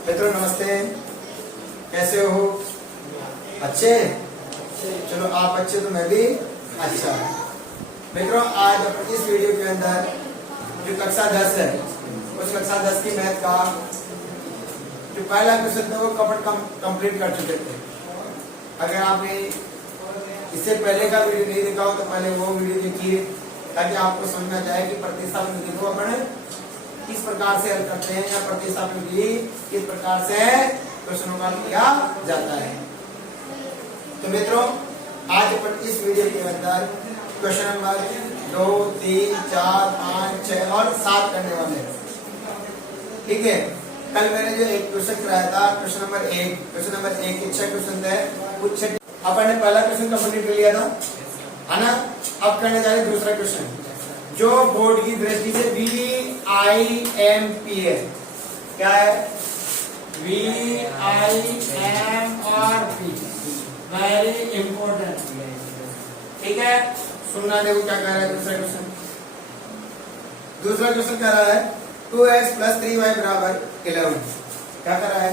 मित्रों नमस्ते, कैसे हो? अच्छे? चलो आप अच्छे तो मैं भी अच्छा। मित्रों आज अपन इस वीडियो के अंदर जो कक्षा 10 है उस कक्षा 10 की मैथ का जो पहला क्वेश्चन था वो कंप्लीट कर चुके थे। अगर आपने इससे पहले का वीडियो नहीं देखा हो तो पहले वो वीडियो देखिए ताकि आपको समझ में जाए कि प्रतिस्थापन विधि को अपन किस प्रकार से हल करते हैं या प्रतिस्थापन विधि किस प्रकार से क्वेश्चनों का हल किया जाता है। तो मित्रों आज अपन इस वीडियो के अंदर क्वेश्चन नंबर 2, 3, 4, 5, 6 और 7 करने वाले हैं। ठीक है, कल मैंने जो एक क्वेश्चन कराया था क्वेश्चन नंबर 1 के 6 क्वेश्चन थे, कुछ अपन ने पहला क्वेश्चन कंप्लीट कर लिया था, है ना। अब करने जा रहे दूसरा क्वेश्चन जो बोर्ड की दृष्टि से VIMP है। क्या है? VIMP, very important. ठीक है, सुनना देखो क्या कह रहा है दूसरा क्वेश्चन। दूसरा क्वेश्चन कह रहा है 2x + 3y बराबर 11। क्या कर रहा है?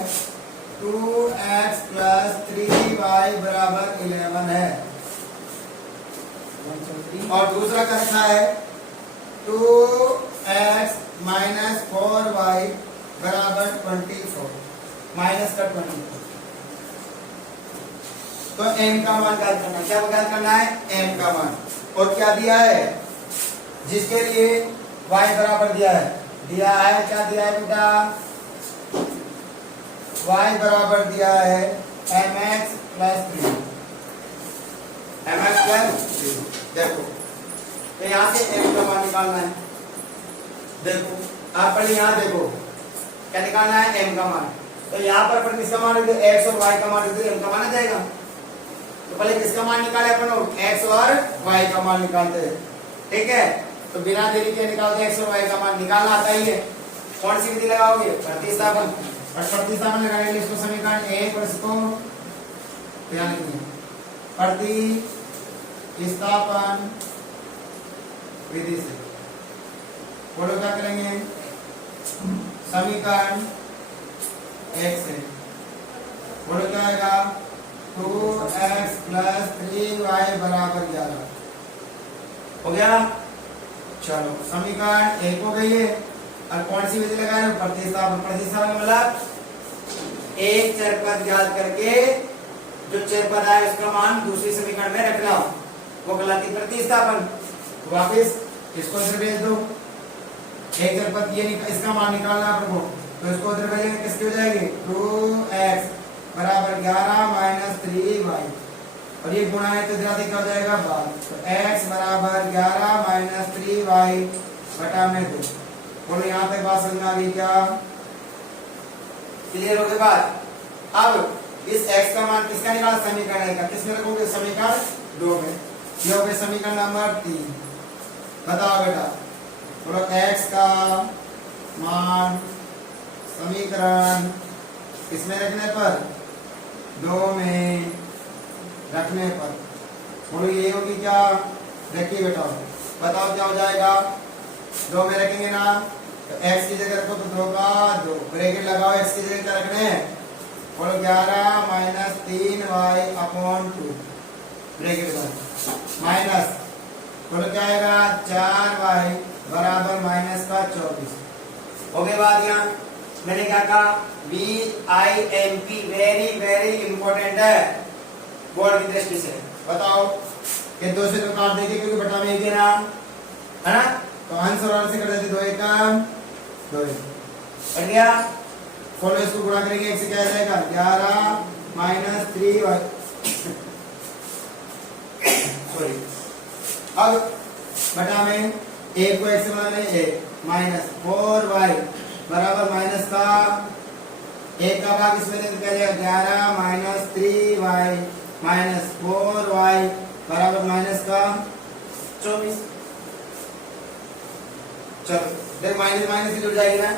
2x + 3y बराबर 11 है। और दूसरा का रखा है 2x - 4y बराबर 24, माइनस का 24। तो m का मान ज्ञात करना है। क्या ज्ञात करना है? m का मान। और क्या दिया है? जिसके लिए y बराबर दिया है क्या दिया है बेटा? y बराबर दिया है mx + 3। mx + 3। देखो तो यहाँ से m का मान निकालना है। देखो आप पहले यहाँ देखो क्या निकालना है? m का मान। तो यहाँ पर अपन किसका मान लेते? x और y का मान लेते, m का मान आ जाएगा। तो पहले किसका मान निकाले अपन? x और y का मान निकालते हैं। ठीक है, तो बिना देरी के निकालते x और y का मान निकालना आता ही है। कौन सी विधि लगाओगे? प्रतिस्थापन। और प्रतिस्थापन लगाने के लिए इसको समीकरण 1 और इसको ध्यान रखिए प्रतिस्थापन विधि से। बोलो क्या करेंगे? समीकरण 1 से बोलो क्या आएगा? 2x + 3y बराबर 11 हो गया। चलो समीकरण 1 हो गई है। और कौन सी विधि लगा रहे हो? प्रतिस्थापन। प्रतिस्थापन मतलब एक चर पद ज्ञात करके जो चर पद आए उसका मान दूसरी समीकरण में रखना, वो कहलाती प्रतिस्थापन। वापस इसको इधर भेज दो। एक चर पद ये इसका मान निकालना आपको, तो इसको उधर भेजेंगे, किसकी हो जाएगी? 2x बराबर 11 - 3y और ये गुणा है तो इधर क्या हो जाएगा? भाग। तो x बराबर 11 - 3y बटा में 2। बोलो यहाँ तक बात समझ में आ गई क्या? क्लियर हो गई बात? अब इस x का मान किसका निकाल? समीकरण का। किसमें रखोगे? समीकरण 2 में। ये हो गया समीकरण नंबर 3। बताओ बेटा, बोलो x का मान समीकरण किसमें रखने पर? 2 में रखने पर। बोलो ये होगी क्या? देखिए बेटा बताओ क्या हो जाएगा? 2 में रखेंगे ना, तो x की जगह रखो तो 2 का 2, ब्रैकेट लगाओ। x की जगह क्या रखने हैं? बोलो 11 - 3y/2 ब्रैकेट में माइनस। बोलो क्या आएगा? 4y बराबर -24। हो गई बात। यहाँ मैंने क्या कहा? VIMP वेरी वेरी इंपॉर्टेंट है बोर्ड की दृष्टि से। बताओ कि 2 से तो काट देंगे क्योंकि बटा में 1 है ना, है ना। तो आंसर और से कर देते 2 1 2 बढ़ गया। फॉलो इसको गुणा करेंगे 1 से क्या आ जाएगा? 11 - 3y सॉरी। अब बटा में 1 को 1 से बनाने 1 - 4y बराबर माइनस का 1 का भाग इसमें देते क्या जाएगा? 11 - 3y - 4y बराबर माइनस का 24। चलो देख माइनस माइनस ही जुड़ जाएगी ना,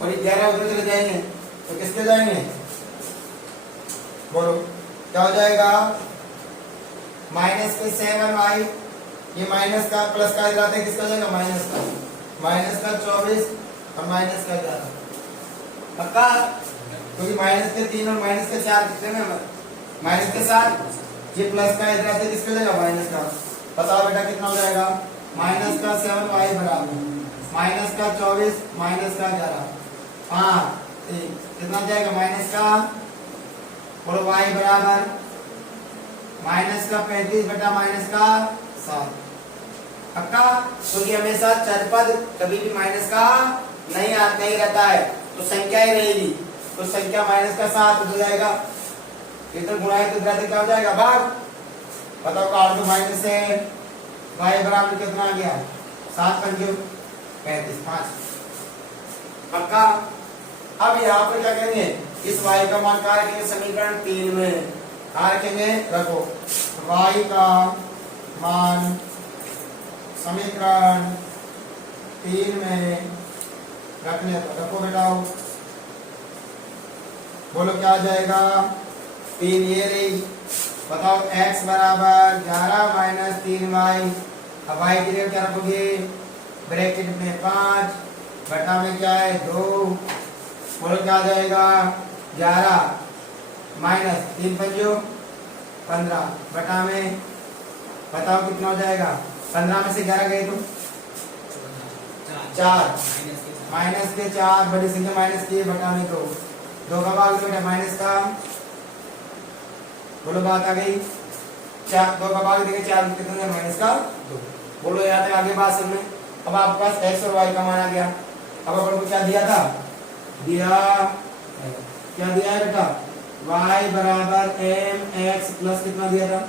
और ये 11 उधर चले जाएंगे तो किसके जाएंगे? बोलो क्या हो जाएगा? माइनस के 7y, ये माइनस का प्लस का इधर है, किसका जाएगा? माइनस का 24 और माइनस का 11। पक्का? क्योंकि माइनस के 3 और माइनस के 4 कितने में, माइनस के 7। ये प्लस का इधर से किसके जाएगा, माइनस का। बताओ बेटा कितना हो जाएगा, माइनस का 7y बराबर माइनस का 24 माइनस का 11 5 कितना जाएगा, माइनस का, बोलो y बराबर माइनस का 35 बटा माइनस का 7। पक्का, क्योंकि हमेशा चरपद कभी भी माइनस का नहीं रहता है, तो संख्या ही रहेगी। तो संख्या माइनस का 7 हो जाएगा, इधर गुणा तो इधर क्या हो जाएगा, भाग। बताओ काट दो माइनस से, y बराबर कितना आ गया, 7 पंजे 35 5। पक्का। अब यहाँ पर क्या करेंगे, इस y का मान क्या रखेंगे, समीकरण 3 में क्या रखेंगे, रखो y का मान समीकरण 3 में रखने पर रखो बेटाओ। बोलो क्या आ जाएगा, 3 ये रही। बताओ x बराबर 11 माइनस 3y। अब y की जगह क्या रखोगे, ब्रैकेट में 5 बटा में क्या है 2। बोलो क्या आ जाएगा, 11 माइनस 3 पंजो 15 बटा में, बताओ कितना हो जाएगा, 15 में से 11 गए तो 4 माइनस के 4 बड़ी संख्या माइनस की बटा में 2 का भाग बेटा माइनस का, बोलो बात आ गई, 4 2 का भाग देंगे 4 कितना माइनस का 2। बोलो यहाँ तक आगे बात समझ में। अब आपके पास x और y का मान आ गया। अब अपन को क्या दिया था, क्या दिया है बेटा, y बराबर mx प्लस कितना दिया था,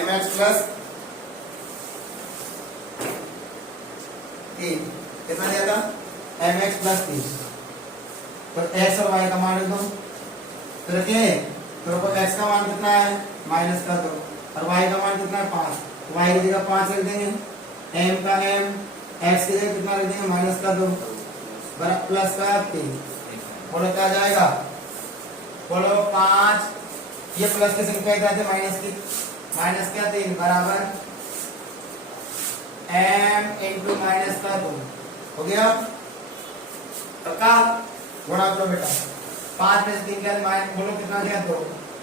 mx प्लस 3 कितना दिया था, mx प्लस 3। तो x और y का मान लिख दो, तो रखिए तो x का मान कितना है, माइनस का 2 और y का मान कितना है 5। y की जगह 5 रख देंगे, m का m, x की जगह कितना रख देंगे, माइनस का 2 प्लस का 3। बोलो क्या जाएगा, बोलो 5, ये प्लस की संख्या इधर है माइनस की, माइनस का 3 बराबर m इंटू माइनस का 2 हो गया। पक्का, गुणा करो बेटा, 5 में से 3 क्या माइनस, बोलो कितना गया 2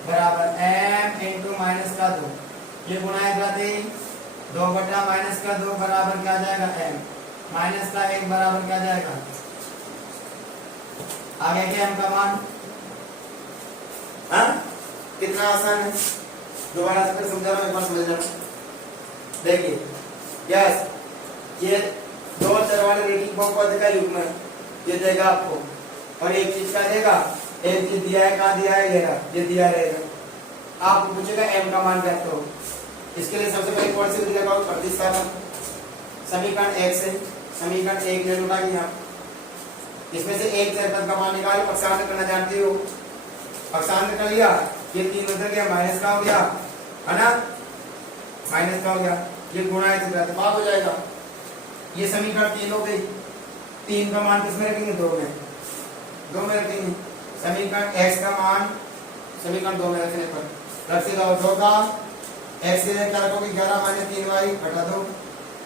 बराबर m इंटू माइनस का 2। ये गुणा इधर 2 बटा माइनस का 2 बराबर क्या जाएगा m, माइनस का 1 बराबर क्या जाएगा, आ गया क्या m का मान। हाँ कितना आसान है, दोबारा से समझा रहा हूं, एक बार समझ लेना। देखिए यस, ये 2 चर वाले रेखिक बहुपद का युग्म है, ये देगा आपको, और एक चीज का देगा, एक चीज दिया है, कहाँ दिया है, ये दिया रहेगा। आपको पूछेगा m का मान क्या, तो इसके लिए सबसे पहले कौन सी विधि लगाओ, प्रतिस्थापन। समीकरण 1 से समीकरण 1 ने लुटा गया, इसमें से एक चरपद का मान निकालो, पक्षांतर करना जानते हो, पक्षांतर कर लिया, ये 3 उधर गया, माइनस का हो गया है ना, माइनस का हो गया, ये गुणा है तो भाग हो जाएगा। ये समीकरण 3 हो गई। 3 का मान किसमें रखेंगे, 2 में रखेंगे। समीकरण x का मान समीकरण 2 में रखने पर रख से 2 का x की जगह क्या रखोगे, 11 माइनस 3y घटा 2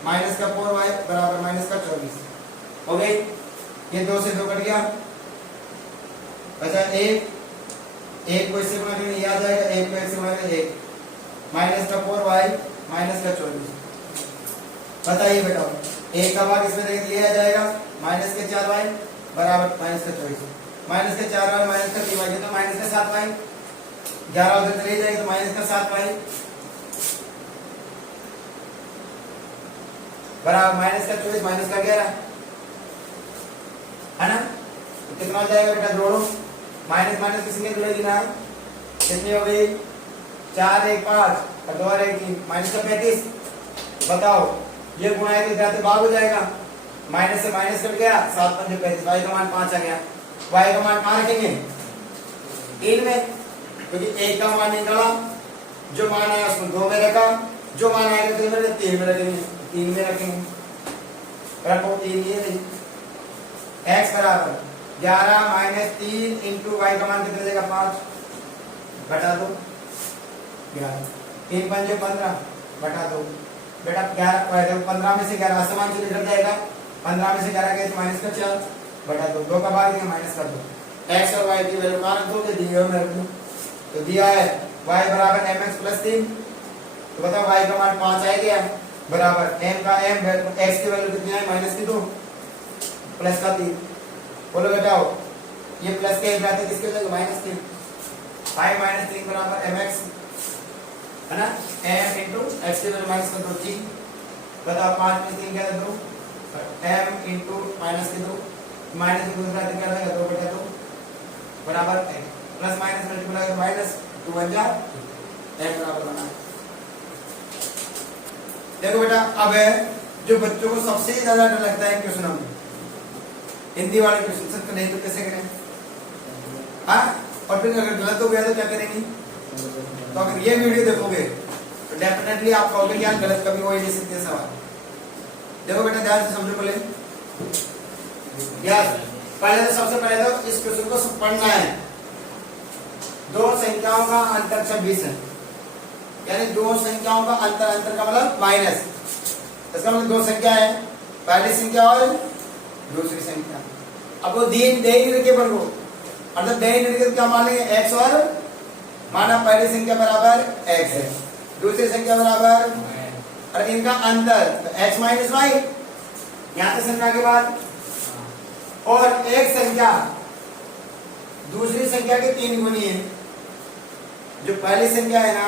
माइनस का 4y बराबर माइनस का 24 हो गई। ये 2 से 2 कट गया, बचा 1 को इससे गुणा करेंगे, आ जाएगा 1 को 1 से गुणा करेंगे 1 माइनस का 4y माइनस का 24। बताइए बेटा, 1 का भाग इसमें देंगे, ये आ जाएगा माइनस के 4y बराबर माइनस का 24, माइनस के 4y माइनस का 3y तो माइनस का 7y, 11 उधर चले जाएगा तो माइनस का 7y बराबर माइनस का 24 माइनस का 11 है ना। तो कितना हो जाएगा बेटा, जोड़ो, माइनस माइनस किसी ने जुड़ेगी ना, कितनी हो गई, 4 1 5 और 2 1 3 माइनस का 35। बताओ ये गुणा है तो इधर से भाग हो जाएगा, माइनस से माइनस कट गया, 7 5 35, y का मान 5 आ गया। y का मान कहाँ रखेंगे, 3 में, क्योंकि 1 का मान निकाला, जो मान आया उसमें 2 में रखा, जो मान आएगा 3 में 3 में रखेंगे, 3 में रखेंगे। रखो 3 ये नहीं, x बराबर 11 माइनस 3 इंटू y का मान कितना देगा 5 बटा 2 11, 3 5 15 बटा 2 बेटा 11 15 में से 11 असमान से निकल जाएगा, 15 में से 11 गए तो माइनस का 4 बटा 2 का भाग देंगे माइनस का 2 x और y की वैल्यू कहाँ रख दोगे, दिए हो मेरे को, तो दिया है y बराबर mx प्लस 3, तो बताओ y का मान 5 आएगा क्या, बराबर m का m, x की वैल्यू कितनी है, माइनस की 2 प्लस का 3, बोलो बेटाओ ये प्लस के जाते किसके जाएगा, माइनस के, 5 माइनस 3 बराबर mx है ना, m इंटू x की वैल्यू माइनस कर दो 3, बताओ 5 में 3 क्या दो, m इंटू माइनस के 2, माइनस के 2 क्या रहेगा 2 बटा 2 बराबर m, plus minus multiply minus 2 बन जा m बराबर बना। देखो बेटा अब है जो बच्चों को सबसे ज्यादा डर लगता है क्वेश्चन में, हिंदी वाले क्वेश्चन से, तो नहीं तो कैसे करें, हाँ, और फिर अगर गलत हो गया तो क्या करेंगे, तो अगर ये वीडियो देखोगे तो डेफिनेटली आप कहोगे यार गलत कभी हो ही नहीं सकते सवाल। देखो बेटा ध्यान से समझो पहले, यार पहले तो सबसे पहले तो इस क्वेश्चन को पढ़ना है, दो संख्याओं का अंतर 26 है, यानी दो संख्याओं का अंतर, अंतर का मतलब माइनस, इसका मतलब दो संख्या है, पहली संख्या और दूसरी संख्या, अब वो दे ही रखे बन को, मतलब दे ही रखे क्या मान लेंगे, x और माना पहली संख्या बराबर x है, दूसरी संख्या बराबर, और इनका अंतर तो x माइनस वाई, यहाँ से संख्या के बाद, और एक संख्या दूसरी संख्या के 3 गुनी है, जो पहली संख्या है ना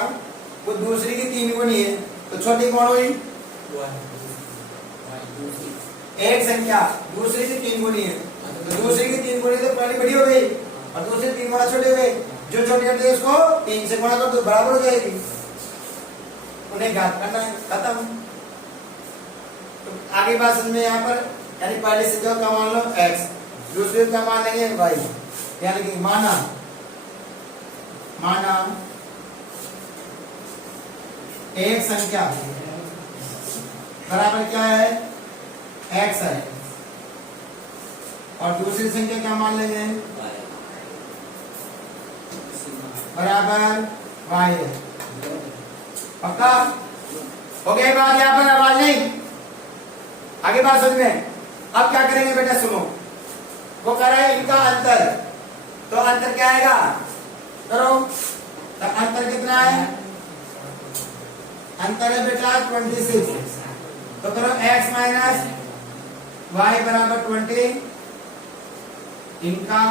वो दूसरी की 3 गुनी है, तो छोटी कौन हुई, एक संख्या दूसरी की 3 गुनी है, तो दूसरी की 3 गुनी तो पहली बड़ी हो गई और दूसरी 3 गुना छोटी हो गई, जो छोटी करते हैं उसको 3 से गुणा कर दो बराबर हो जाएगी, उन्हें घात करना है, खत्म। तो आगे बात समझ में यहाँ पर, यानी पहली संख्या का मान लो x, दूसरी का मान लेंगे y, यानी कि माना एक संख्या बराबर क्या है, x है, और दूसरी संख्या क्या मान लेंगे, बराबर y है, पक्का हो गया बात, यहाँ पर आवाज नहीं, आगे बात समझ में। अब क्या करेंगे बेटा सुनो, वो कह रहा है इनका अंतर, तो अंतर क्या आएगा, करो, तो अंतर कितना है, अंतर है बेटा 26, तो करो x माइनस y बराबर 20, इनका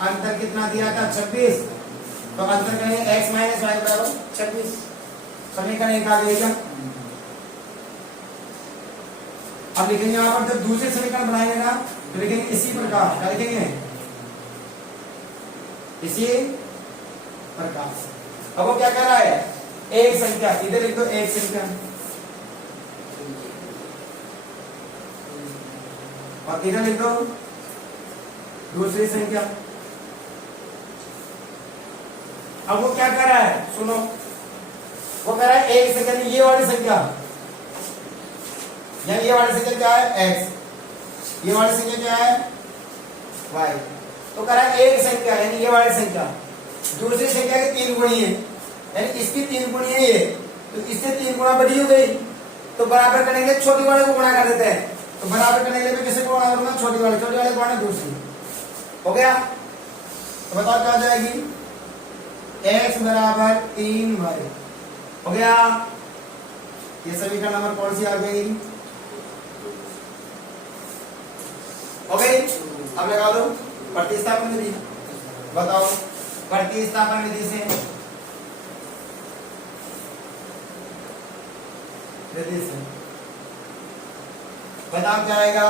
अंतर कितना दिया था 26, तो अंतर करेंगे x माइनस y बराबर 26, समीकरण एक आ गया। अब लिखेंगे यहाँ पर जब दूसरे समीकरण बनाएंगे ना तो लिखेंगे इसी प्रकार, क्या लिखेंगे, इसी प्रकार। अब वो क्या कर रहा है, एक संख्या, इधर लिख दो एक संख्या, और इधर लिख दो दूसरी संख्या। अब वो क्या कर रहा है सुनो, वो कह रहा है एक संख्या, ये वाली संख्या, यानी ये वाली संख्या क्या है x, ये वाली संख्या क्या है y, तो कह रहा है एक संख्या यानी ये वाली संख्या दूसरी संख्या के 3 गुणी है, यानी इसकी 3 गुणी है ये, तो इससे 3 गुणा बड़ी हो गई, तो बराबर करने के लिए छोटी वाले को गुणा कर देते हैं, तो बराबर करने के लिए किसे गुणा करूंगा, छोटी वाले को गुणा दूसरी, हो गया। तो बताओ क्या आ जाएगी, x बराबर 3y, हो गया। ये समीकरण नंबर कौन सी आ गई, हो गई। अब लगा दो प्रतिस्थापन विधि, बताओ प्रतिस्थापन विधि से बताओ क्या आएगा,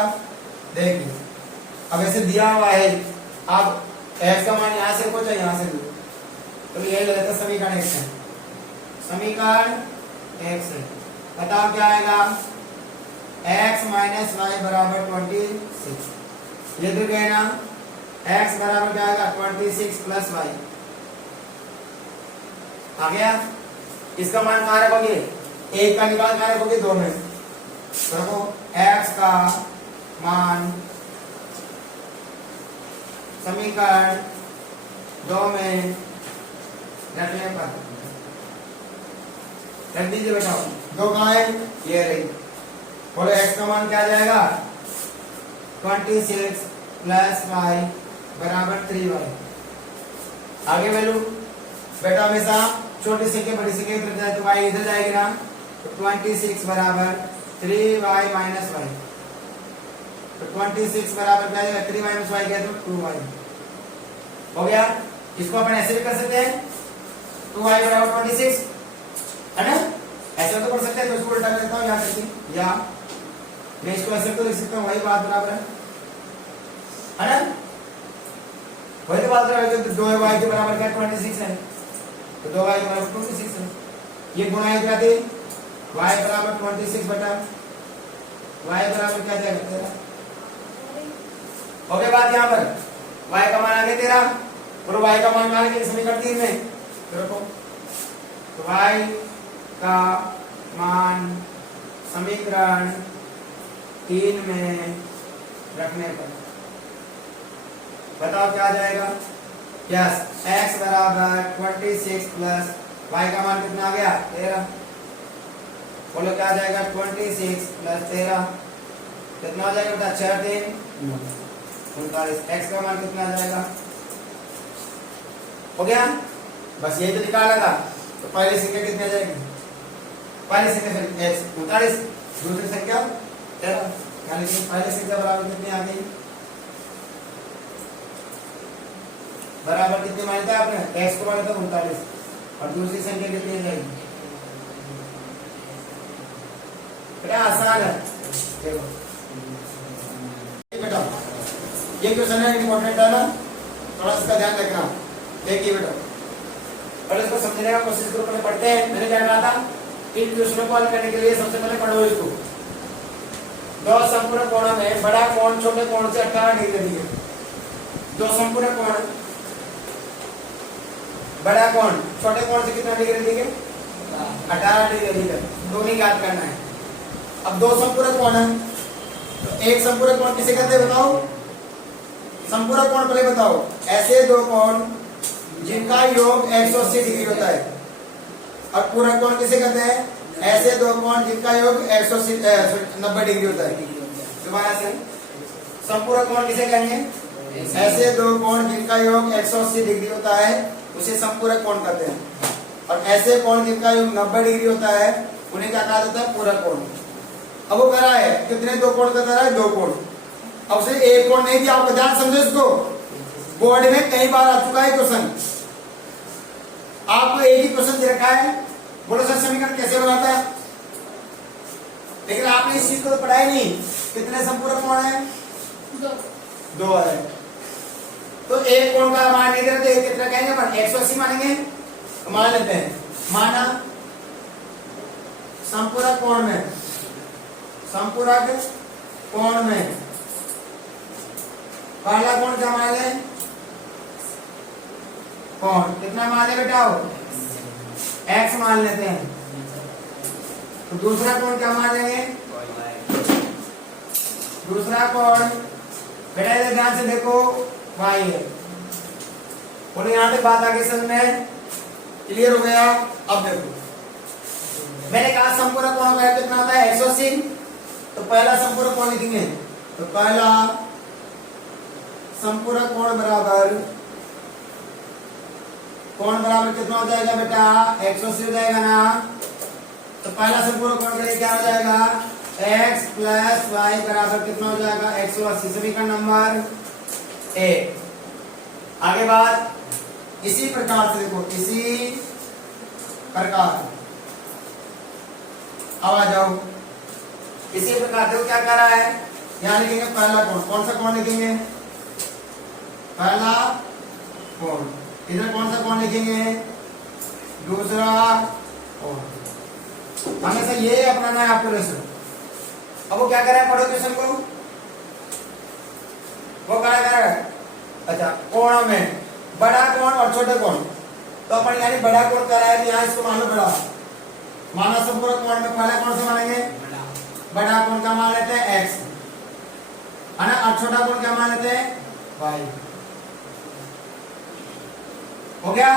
देखिए अब ऐसे दिया हुआ है, अब x का मान यहां से चाहे यहां से लो, तो ये ले लेते समीकरण x है, समीकरण x है, बताओ क्या आएगा, x माइनस वाई बराबर 26, ये तो गए ना, x बराबर क्या आएगा 26 प्लस वाई, आ गया। इसका मान कहाँ रखोगे, एक का निकाल कहाँ रखोगे, 2 में, देखो x का मान समीकरण 2 में रखने पर रख दीजिए बेटा, 2 कहाँ है, ये रही, बोलो x का मान क्या आ जाएगा 26 प्लस वाई बराबर 3y। आगे वैल्यू बेटा हमेशा छोटी संख्या बड़ी संख्या की तरफ जाए तो y इधर जाएगी ना, तो 26 बराबर 3y माइनस y। तो 26 बराबर क्या आएगा, 3y माइनस y क्या, तो 2y हो गया। इसको अपन ऐसे भी कर सकते हैं, 2y बराबर 26 है ना, ऐसे तो कर सकते हैं। तो इसको उल्टा कर देता हूँ यहाँ करके, या मैं इसको ऐसे तो लिख सकता हूँ, वही बात बराबर है ना, वही तो बात बराबर है। तो 2y के बराबर क्या 26 है, तो 2y के बराबर 26 है। ये गुणा है क्या थी, y बराबर 26 बटा y बराबर क्या जाएगा 13। हो गया बात यहाँ पर, y का मान आ गया 13 और y का मान मान के समीकरण 3 में देखो, तो y का मान समीकरण 3 में रखने पर बताओ क्या आ जाएगा, यस x बराबर 26 प्लस y का मान कितना आ गया 13। बोलो क्या आ जाएगा 26 प्लस 13 कितना आ जाएगा बेटा, 6 3 39। x का मान कितना आ जाएगा, हो गया बस यही तो निकाला था। तो पहली संख्या कितनी आ जाएगी, पहली संख्या x 39, दूसरी संख्या 13, यानी कि पहली संख्या बराबर कितनी आ गई, बराबर कितनी मानी था आपने, x को माना था 39 और दूसरी संख्या कितनी आ जाएगी, बेटा आसान है। देखो बेटा ये क्वेश्चन है इंपॉर्टेंट है ना, थोड़ा इसका ध्यान रखना। देखिए बेटा और इसको समझने का कोशिश करो, पहले पढ़ते हैं। मैंने क्या कहा था, इन क्वेश्चनों को हल करने के लिए सबसे पहले पढ़ो इसको। दो संपूर्ण कोणों में बड़ा कोण छोटे कोण से 18 डिग्री दिए। दो संपूर्ण कोण, बड़ा कोण छोटे कोण से कितना डिग्री दिए, 18 डिग्री दिए। दोनों याद करना है। अब दो संपूर्ण कोण है, तो एक संपूर्ण कोण किसे कहते हैं बताओ, संपूर्ण कोण पहले बताओ। ऐसे दो कोण जिनका योग 180 डिग्री होता है। और पूरक कोण किसे कहते हैं, ऐसे दो कोण जिनका योग 90 डिग्री होता है। दोबारा से, संपूरक कोण किसे कहेंगे, ऐसे दो कोण जिनका योग 180 डिग्री होता है उसे संपूरक कोण कहते हैं। और ऐसे कोण जिनका योग 90 डिग्री होता है उन्हें क्या कहा जाता है, पूरक कोण। अब वो कह रहा है कितने दो कोण का, रहा है दो कोण। अब उसे एक कोण नहीं दिया, आपको ध्यान समझो इसको, बोर्ड में कई बार आ चुका है क्वेश्चन। आपको एक ही क्वेश्चन दे रखा है, बोलो सर समीकरण कैसे बनाता है, लेकिन आपने इस चीज को तो पढ़ा ही नहीं। कितने संपूरक कोण है, दो है। तो एक कोण का मान नहीं दे रहे तो एक कितना कहेंगे, 180 मानेंगे। तो मान लेते हैं, माना संपूरक कोण में, संपूरक कोण में पहला कोण क्या मान ले, कोण कितना मान ले बेटा, x मान लेते हैं। तो दूसरा कोण क्या मान लेंगे, दूसरा कोण बेटा इधर ध्यान से देखो y है। बोले यहाँ तक बात आगे समझ में क्लियर हो गया। अब देखो मैंने कहा संपूरक कोण का कितना होता है 180, तो पहला संपूरक कोण लिखेंगे। तो पहला संपूरक कोण बराबर, कोण बराबर कितना हो जाएगा बेटा 180 हो जाएगा ना। तो पहला संपूरक कोण के लिए क्या हो जाएगा, x प्लस y बराबर कितना हो जाएगा 180। समीकरण नंबर 1। आगे बात इसी प्रकार से देखो, इसी प्रकार अब आ जाओ। इसी प्रकार देखो क्या कर रहा है, यहां लिखेंगे पहला कोण। कौन सा कोण लिखेंगे, पहला कोण। इधर कौन सा कोण लिखेंगे, दूसरा कोण। हमेशा ये अपनाना है आपको लेसन। अब वो क्या कर रहा है, पढ़ो क्वेश्चन को। वो क्या कर रहा है, अच्छा कोण में बड़ा कोण और छोटे कोण। तो अपन यानी बड़ा कोण कर रहा है, यहाँ इसको मान लो बड़ा। माना संपूरक कोण में पहला कोण से मानेंगे, बड़ा कोण का मान लेते हैं x है ना, और छोटा कोण क्या मान लेते हैं y। हो गया।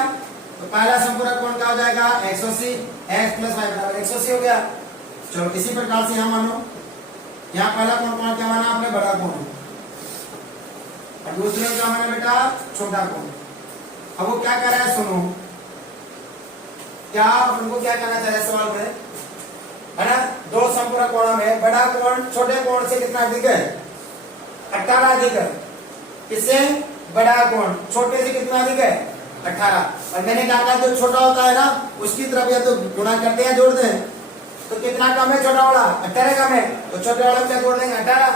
तो पहला संपूरक कोण क्या हो जाएगा 180, x प्लस y बराबर 180 हो गया। चलो इसी प्रकार से यहाँ मानो, यहाँ पहला कोण क्या माना आपने, बड़ा कोण। और दूसरे का हमारा बेटा छोटा कोण। अब वो क्या कर रहा है सुनो, क्या उनको क्या करना चाह रहे हैं सवाल में, है ना, दो समपूर्ण कोणों में बड़ा कोण छोटे कोण से कितना अधिक है, 18 अधिक है। किससे, बड़ा कोण छोटे से कितना अधिक है, 18। और मैंने कहा जो छोटा होता है ना उसकी तरफ या तो गुणा करते हैं जोड़ते हैं, तो कितना कम है छोटा वाला, 18 कम है, तो छोटे वाला क्या जोड़ देंगे 18।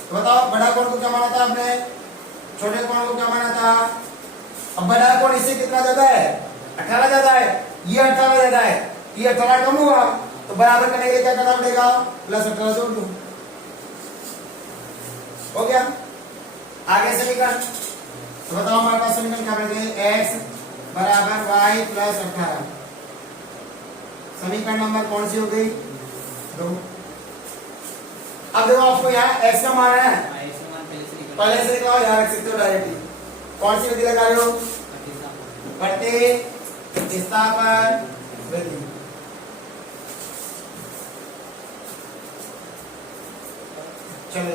तो बताओ बड़ा कोण को क्या माना था आपने, छोटे कोण को क्या माना था। अब बड़ा कोण इससे कितना ज्यादा है, 18 ज्यादा है, ये 18 ज्यादा है, ये 18 कम हुआ, तो बराबर करने के लिए क्या करना पड़ेगा, प्लस 18 जोड़ दो। हो गया, आगे समीकरण। तो बताओ हमारे पास समीकरण क्या बनेगा, x बराबर y प्लस 18। समीकरण नंबर कौन सी हो गई, 2। अब देखो आपको यहाँ x का मान है, पहले से निकालो, यहाँ रख सकते हो डायरेक्टली। कौन सी विधि लगा रहे हो, प्रतिस्थापन विधि। चलो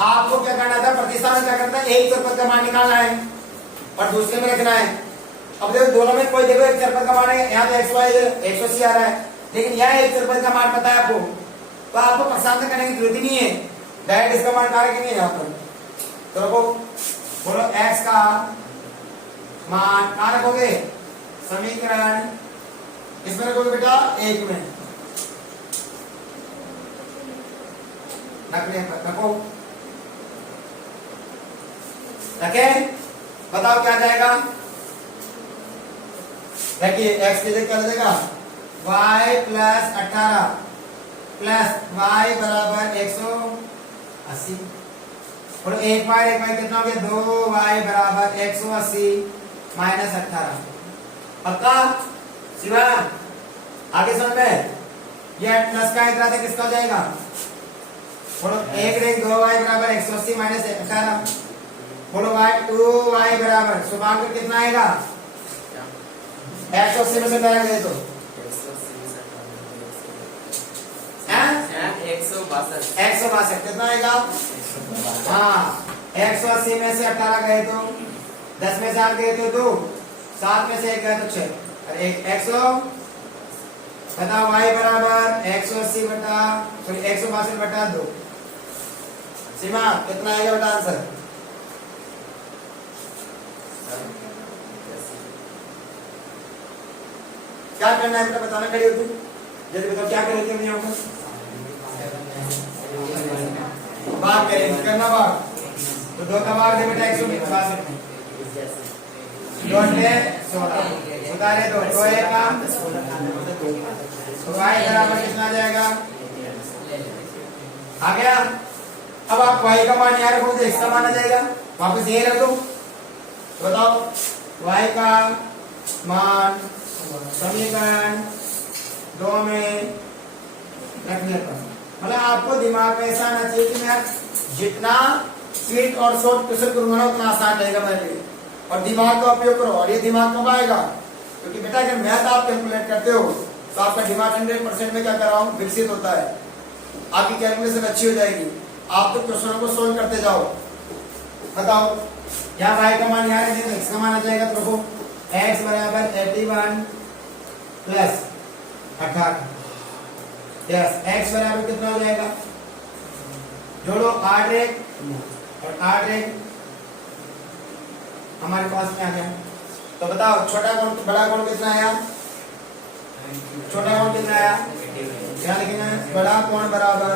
आपको क्या करना था, प्रतिस्थापन क्या करना है, एक चरपद का मान निकालना है और दूसरे में रखना है। अब देखो दोनों में कोई देखो एक चरपद का मान है, यहाँ तो x आ रहा है, लेकिन यहाँ एक चरपद का मान पता है आपको, तो आपको प्रतिस्थापन करने की जरूरत ही नहीं है, डायरेक्ट इसका मान निकाल के नहीं है यहाँ पर। तो रखो, बोलो x का मान कहाँ रखोगे, समीकरण इसमें रखोगे बेटा 1 में, रखने पर रखो, रखे, बताओ क्या जाएगा, देखिए x की जगह क्या जाएगा, y प्लस 18 प्लस y बराबर 180। और एक बार कितना हो गया, 2y बराबर 180 माइनस 18। पक्का शिवा, आगे समझ में, यह प्लस का इतना किसका हो जाएगा, बोलो 2y बराबर 180 माइनस 18। बोलो y 2y बराबर सुभाग कितना आएगा, 180 में से क्या गए तो 162 कितना आएगा, हाँ 180 में से 18 गए तो 10 में से 8 गए तो 2, 7 में से 1 गए तो 6, और 100 बताओ y बराबर 180 बटा 162 बटा 2। सीमा कितना आएगा बेटा आंसर, क्या करना है बेटा बताना, खड़ी होती जल्दी बताओ क्या कर रही है, भाग करेंगे, करना भाग, तो 2 का भाग दे बेटा 162 में, 2 16 उतारे 2 एक काम, तो y बराबर कितना आ जाएगा, आ गया। अब आप y का मान यहाँ रखो तो x का मान आ जाएगा, वापस ये रख दो। तो बताओ y का मान समीकरण 2 में रखने पर, मतलब आपको दिमाग में ऐसा आना चाहिए कि मैं जितना स्वीट और शॉर्ट क्वेश्चन करूंगा ना उतना आसान रहेगा मेरे लिए, और दिमाग का उपयोग करो। और ये दिमाग कब आएगा, क्योंकि बेटा अगर मैथ आप कैलकुलेट करते हो तो आपका दिमाग 100% में क्या कर रहा हूँ विकसित होता है, आपकी कैलकुलेशन अच्छी हो जाएगी, आप तो क्वेश्चनों को सोल्व करते जाओ। बताओ यहाँ y का मान यहाँ है, x का मान आ जाएगा, तो देखो x बराबर 81 प्लस 18, यस x बराबर कितना हो जाएगा, जोड़ो 8 एक और 8 एक हमारे पास में आ गया। तो बताओ छोटा कोण बड़ा कोण कितना आया, छोटा कोण कितना आया, क्या लिखना है, बड़ा कोण बराबर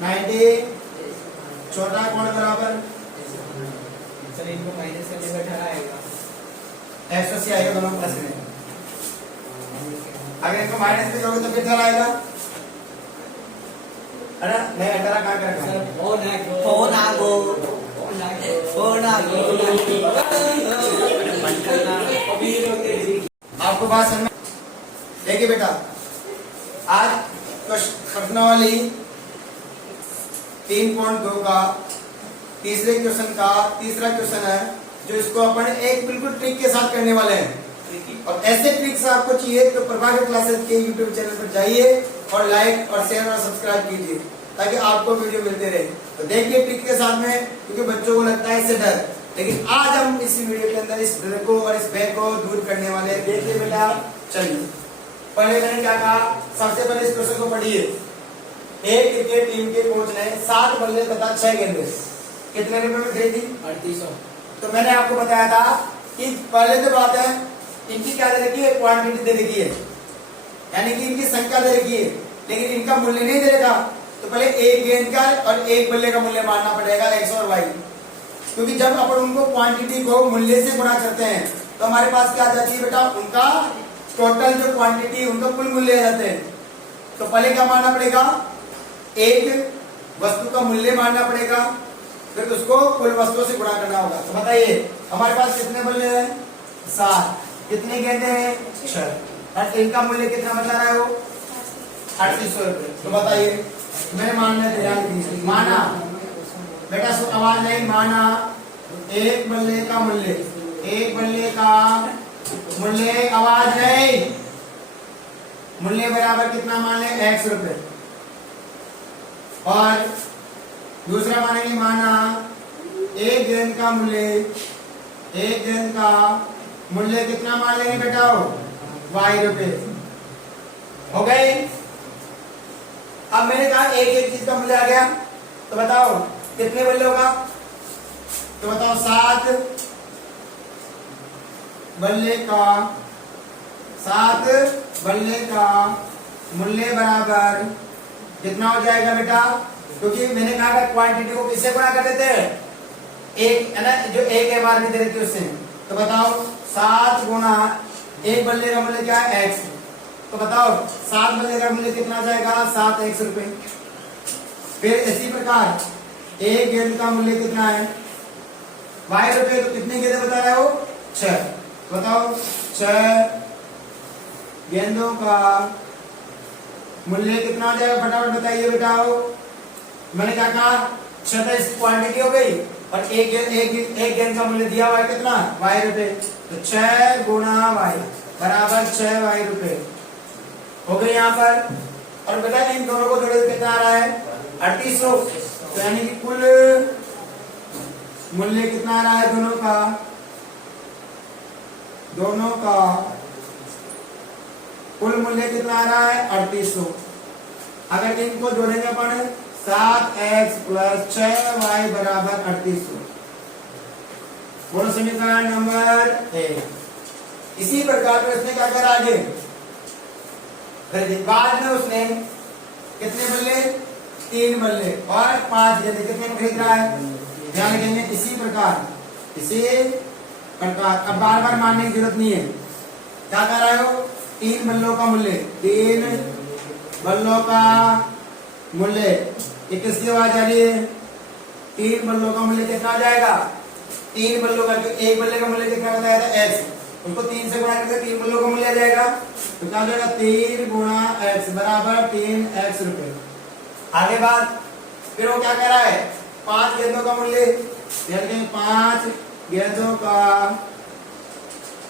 90, छोटा कोण बराबर, चलिए इनको माइनस करने पर 18 आएगा, 180 आएगा दोनों प्लस में, अगर इनको माइनस में करोगे तो फिर 18 आएगा, है ना, नहीं 18 कहाँ करेगा, आपको बात समझ। देखिए बेटा आज प्रश्नावली 3.2 का तीसरे क्वेश्चन का तीसरा क्वेश्चन है, जो इसको अपन एक बिल्कुल ट्रिक के साथ करने वाले हैं। और ऐसे ट्रिक्स आपको चाहिए तो प्रभाकर क्लासेस के यूट्यूब चैनल पर जाइए और लाइक और शेयर और सब्सक्राइब कीजिए ताकि आपको वीडियो मिलते रहे। तो देखिए ट्रिक के साथ में, क्योंकि बच्चों को लगता है इससे डर, लेकिन आज हम इस वीडियो के अंदर इस डर को और इस भय को दूर करने वाले हैं। देखिए बेटा, चलिए पहले मैंने क्या कहा, सबसे पहले इस क्वेश्चन को पढ़िए। एक क्रिकेट टीम के कोच ने 7 बल्ले तथा 6 गेंदें कितने रुपए में खरीदी? 3800। तो मैंने आपको बताया था कि पहले तो बात है, इनकी क्या दे रखी है, क्वांटिटी दे रखी है, यानी कि इनकी संख्या दे रखी है, लेकिन इनका मूल्य नहीं दे रखा। तो पहले एक गेंद का और एक बल्ले का मूल्य मानना पड़ेगा x और y, क्योंकि जब अपन उनको क्वांटिटी को मूल्य से गुणा करते हैं तो हमारे पास क्या आ जाती है बेटा, उनका टोटल जो क्वांटिटी, उनका कुल मूल्य आ जाते हैं। तो पहले क्या मानना पड़ेगा, एक वस्तु का मूल्य मानना पड़ेगा, फिर उसको कुल वस्तुओं से गुणा करना होगा। तो बताइए हमारे पास कितने बल्ले हैं? 7। कितनी गेंदें हैं? 6। और इनका मूल्य कितना बता रहा है वो? 3800 रुपए। तो बताइए, मैंने मानना तैयार की, माना बेटा, सो आवाज नहीं, माना एक बल्ले का मूल्य, एक बल्ले का मूल्य, आवाज नहीं, मूल्य बराबर कितना मान ले, x रुपए। और दूसरा मानेंगे, माना एक गेंद का मूल्य, एक गेंद का मूल्य कितना मान लेंगे बेटा, y रुपए। हो गई? अब मैंने कहा एक एक चीज का मूल्य आ गया, तो बताओ कितने बल्ले होगा? तो बताओ 7 बल्ले का, 7 बल्ले का मूल्य बराबर कितना हो जाएगा बेटा? क्योंकि मैंने कहा कि क्वांटिटी को किससे गुणा कर देते हैं, एक है ना, जो एक एमआरपी दे रखी है उससे। तो बताओ 7 गुणा एक बल्ले का मूल्य क्या है, x। तो बताओ 7 बल्ले का मूल्य कितना जाएगा, 7x रुपए। फिर इसी प्रकार एक गेंद का मूल्य कितना है, y रुपए। तो कितनी गेंदें बता रहे हो? 6। बताओ 6 गेंदों का मूल्य कितना हो जाएगा, फटाफट बताइए बेटाओ। मैंने क्या कहा, 6 इस क्वांटिटी हो गई, और एक गेंद का मूल्य दिया हुआ है कितना, y रुपए। तो 6 गुणा y बराबर 6y रुपए हो गई यहाँ पर। और बेटा इन दोनों को जोड़े कितना आ रहा है, 3800। तो यानी कि कुल मूल्य कितना आ रहा है दोनों का, दोनों का कुल मूल्य कितना आ रहा है, 3800। अगर इनको जोड़ेंगे अपन, 7x प्लस 6y बराबर 3800। बोलो समीकरण नंबर 1। इसी प्रकार से उसने क्या करा आगे, बाद में उसने कितने बल्ले, 3 बल्ले और 5 गेंदें कितने में खरीद रहा है, ध्यान रखेंगे। इसी प्रकार, इसी प्रकार, अब बार बार मानने की जरूरत नहीं है। क्या कर रहे हो, 3 बल्लों का मूल्य, 3 बल्लों का मूल्य, ये किसकी आवाज आ रही है, 3 बल्लों का मूल्य कितना आ जाएगा, 3 बल्लों का, एक बल्ले का मूल्य कितना बताया था, x। उसको 3 से गुणा करके 3 बल्लों का मूल्य आ जाएगा। तो क्या हो जाएगा, 3 गुणा x बराबर 3x रुपए। आगे बात, फिर वो क्या कह रहा है, 5 गेंदों का मूल्य, यानी 5 गेंदों का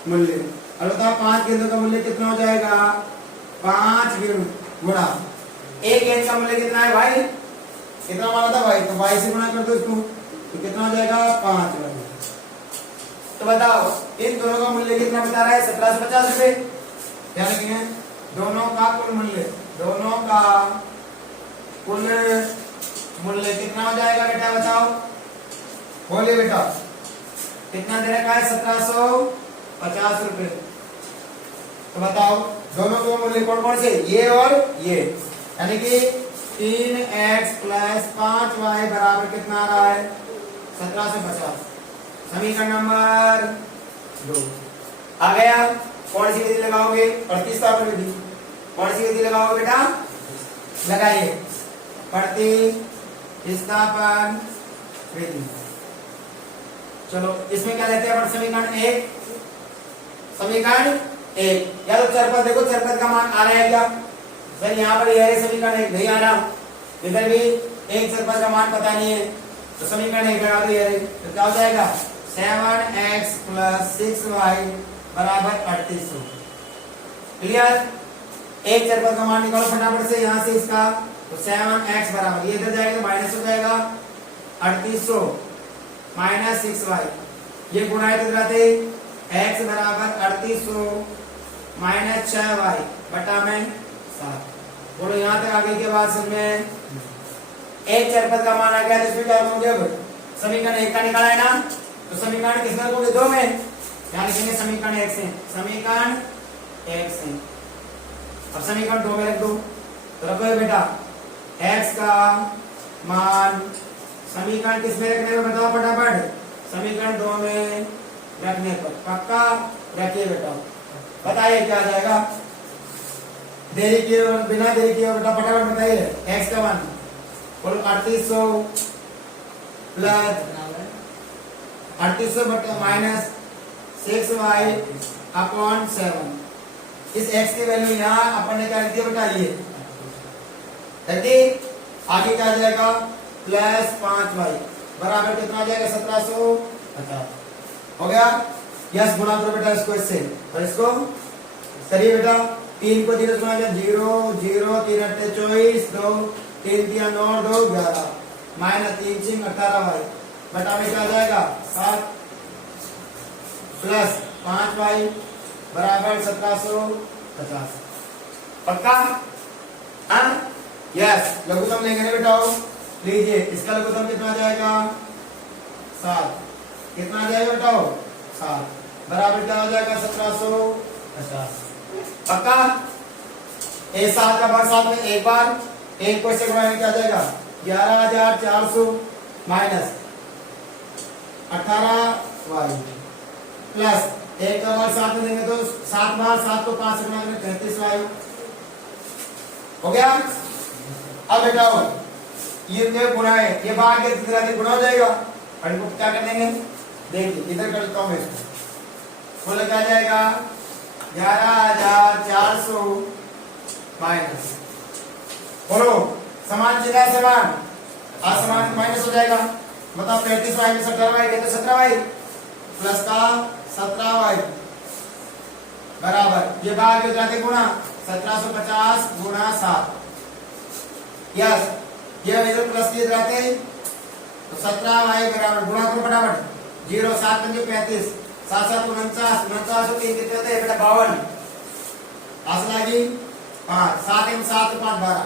मूल्य। और बताओ 5 गेंदों का मूल्य कितना हो जाएगा, 5 गुणा एक गेंद का मूल्य कितना है, y। कितना माना था, y। तो y से गुणा कर दो इसको, तो कितना हो जाएगा, 5 y। तो बताओ इन दोनों का मूल्य कितना बता रहा है, 1750 रुपए। ध्यान रखिए, दोनों का कुल मूल्य, दोनों का कुल मूल्य कितना हो जाएगा बेटा, बताओ, बोलिए बेटा, कितना दे रखा है, 1750 रुपए। तो बताओ दोनों को मूल्य कौन कौन से, ये और ये, यानी कि 3x प्लस 5y बराबर कितना आ रहा है, 1750। समीकरण नंबर 2 आ गया। कौन सी विधि लगाओगे, प्रतिस्थापन विधि। कौन सी विधि लगाओगे बेटा, लगाइए प्रतिस्थापन विधि। चलो इसमें क्या लेते हैं अपन, समीकरण 1, समीकरण 1 या तो चरपद, देखो चरपद का मान आ रहा है क्या, सर यहाँ पर यह है समीकरण 1 नहीं आ रहा, इधर भी एक चरपद का मान पता नहीं है, तो समीकरण 1 लगा दो, ये तो क्या हो जाएगा, 7x प्लस 6y बराबर 3800। क्लियर, एक चरपद का मान निकालो फटाफट से यहाँ से इसका, तो 7x बराबर, ये इधर जाएगा तो माइनस हो जाएगा, 3800 माइनस 6y, ये गुणा कितना थे x बराबर 3800 माइनस 6y बटा में 7। बोलो यहाँ तक आगे के बाद में एक चर पद का मान आ गया, तो इसमें क्या करोगे? अब समीकरण 1 का निकाला है ना, तो समीकरण किसमें रखोगे? 2 में। यहाँ लिखेंगे समीकरण 1 से, समीकरण 1 से। अब समीकरण 2 में रख दो, तो रखो बेटा x का मान समीकरण किसमें रखने में बताओ फटाफट? समीकरण 2 में रखने पर पक्का रखिए बेटा। बताइए क्या आ जाएगा? देरी किए बिना देरी किए बेटा फटाफट बताइए। x का मान बोलो 3800 प्लस 3800 बटा माइनस 6y अपॉन 7। इस x की वैल्यू यहाँ अपन ने क्या लिख दिया बेटा? ये रखी। आगे क्या आ जाएगा? प्लस 5y बराबर कितना आ जाएगा? 1750 हो गया। यस गुणा करो बेटा इसको इससे, और इसको करिए बेटा। 3 को 0 से 0 0 3 8 24 2 3 3 9 2 11 माइनस 3 6 18y बटा में क्या आ जाएगा? 7 प्लस 5y बराबर 1750। पक्का? हाँ यस। लघुत्तम लेंगे ना बेटा? लीजिए इसका लघुत्तम कितना आ जाएगा? 7। कितना आ जाएगा बेटा? 7 बराबर क्या हो जाएगा? 1750। पक्का? ए 7 का भाग 7 में एक बार, एक को से गुणा क्या आ जाएगा? 11400 माइनस 18y प्लस एक का भाग 7 में देंगे तो 7 बार 7 को 5 से गुणा करेंगे 33y हो गया। अब बेटा ये गुणा है, ये भाग के कितना गुणा हो जाएगा, और इनको क्या कर देंगे? देखिए इधर कर लेता हूं मैं इसको। बोले क्या जाएगा? 11400 माइनस, बोलो समान चिन्ह है समान, असमान माइनस हो जाएगा। मतलब 35y में 17y कहते 17y प्लस का 17y बराबर ये भाग के जाते गुणा 1750 गुणा 7। यस ये इधर प्लस किए जाते तो 17y बराबर गुणा करो फटाफट। 0 7 5 35 7 7 49 49 3 कितने होते हैं बेटा? 52। आसान लगी? 5 7 1 7 5 12।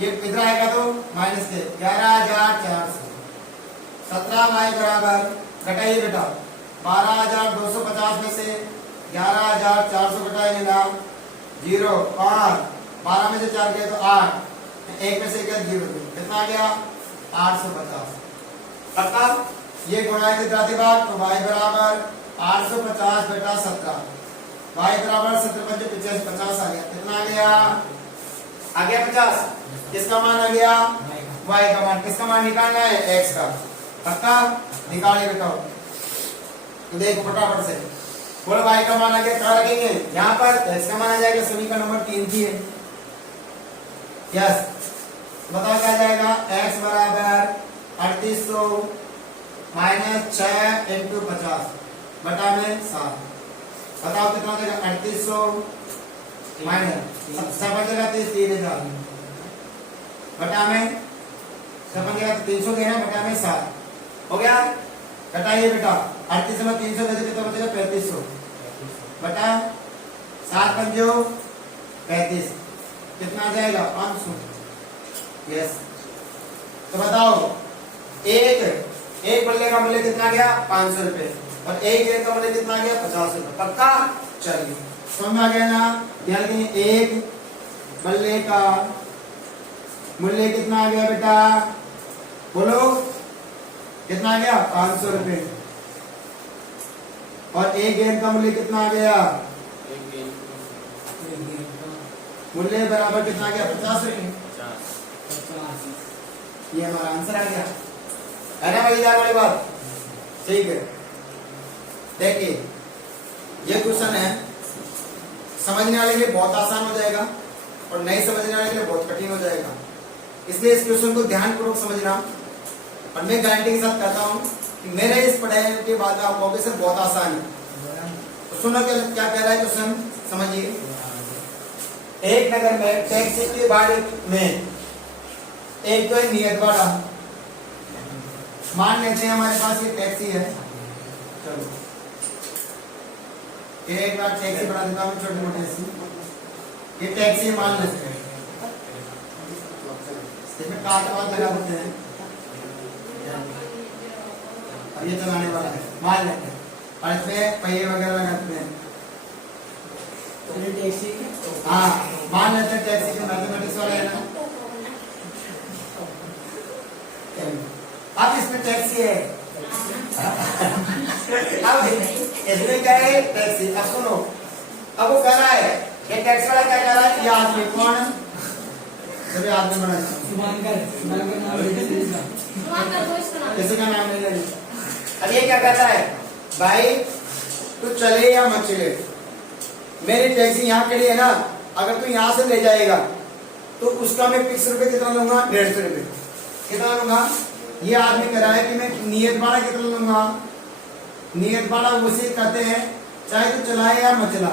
ये इधर आएगा तो माइनस के 11400। 17y बराबर घटाइए बेटा 12250 में से 11400 घटाएंगे ना 0 5 12 में से 4 गए तो 8 1 में से क्या 0 कितना आ गया? 850। पक्का? ये गुणा के जाते भाग तो y बराबर 850 बेटा 17, y बराबर 17 5 50 50 आ गया। कितना आ गया? आ गया 50। किसका मान आ गया? y का मान। किसका मान निकालना है? x का। पक्का? निकालिए बेटा। तो देखो फटाफट से बोलो y का मान आ गया, कहाँ रखेंगे? यहाँ पर। x का मान आ जाएगा समीकरण नंबर 3 की है। यस बताओ क्या जाएगा? x बराबर 3800 माइनस 6 इंटू 50 बटा में 7। बताओ कितना देगा? 3800 माइनस 7 जगह 3000 बटा में 7 जगह 300 देना बटा में 7 हो गया। घटाइए बेटा 38 में 300 दे कितना बचेगा? 3500 बटा 7 पंजो 35 कितना जाएगा? 500। यस तो बताओ एक बल्ले का मूल्य कितना गया? 500 रुपए, और एक गेंद का मूल्य कितना गया? 50 रुपए। पक्का? चलिए समझ में आ गया ना? यानी एक बल्ले का मूल्य कितना आ गया बेटा? बोलो कितना आ गया? 500 रुपए, और एक गेंद का मूल्य कितना आ गया? मूल्य बराबर कितना आ गया? 50 रुपए। ये हमारा आंसर आ गया है ना भाई? वाली बात ठीक है। देखिए ये क्वेश्चन है, समझने वाले के लिए बहुत आसान हो जाएगा और नहीं समझने वाले के लिए बहुत कठिन हो जाएगा। इसलिए इस क्वेश्चन को ध्यानपूर्वक समझना, और मैं गारंटी के साथ कहता हूँ कि मेरे इस पढ़ाई के बाद आपको से बहुत आसान है। तो सुनो क्या कह रहा है क्वेश्चन, समझिए। एक नगर में टैक्सी की बाड़ी में एक तो नियत वाला मान लेते हैं हमारे पास ये टैक्सी है, चलो एक बार टैक्सी बना देता हूँ छोटी मोटी सी, ये टैक्सी मान लेते हैं, इसमें काट लगा देते हैं और ये चलाने वाला है मान लेते हैं और इसमें पहिए वगैरह लगाते हैं। टैक्सी हाँ मान लेते हैं टैक्सी के मैथमेटिक्स वाला है ना, अब इसमें टैक्सी है, अब इसमें क्या है टैक्सी। अब सुनो, अब वो कह रहा है ये टैक्सी वाला क्या कह रहा है, ये आदमी कौन है, सभी आदमी बना किसी का नाम नहीं लेना। अब ये क्या कहता है, भाई तू चले या मत चले, मेरी टैक्सी यहाँ खड़ी है ना, अगर तू यहाँ से ले जाएगा तो उसका मैं फिक्स रुपए कितना लूंगा, 150 रुपए कितना लूंगा। ये आदमी कह रहा है कि मैं नियत भाड़ा कितना लूंगा, नियत भाड़ा उसे कहते हैं चाहे तू चलाए या मत चला,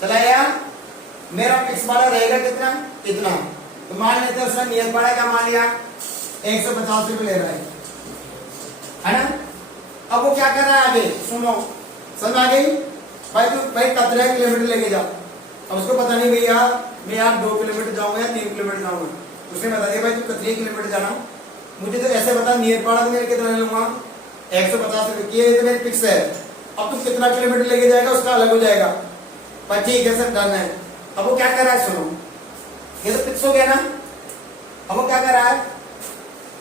चलाए या मेरा फिक्स भाड़ा रहेगा कितना इतना। तो मान लेते हैं उसने नियत भाड़ा क्या मान लिया 150 रुपए ले रहा है ना। अब वो क्या कर रहा है आगे सुनो, समझ आ गई भाई, तू भाई कितने किलोमीटर लेके जा। अब उसको पता नहीं भैया मैं यार 2 किलोमीटर जाऊंगा या 3 किलोमीटर जाऊंगा, उसने बता दिया भाई तू कितने किलोमीटर जाना, मुझे तो ऐसे बता नियत भाड़ा तो मैं कितना लूंगा 150 रुपए की, ये मेरी फिक्स है। अब तू कितना किलोमीटर लेके जाएगा उसका अलग हो जाएगा, पर ठीक है सर डन है। अब वो क्या कर रहा है सुनो, ये तो फिक्स हो गया ना। अब वो क्या कर रहा है,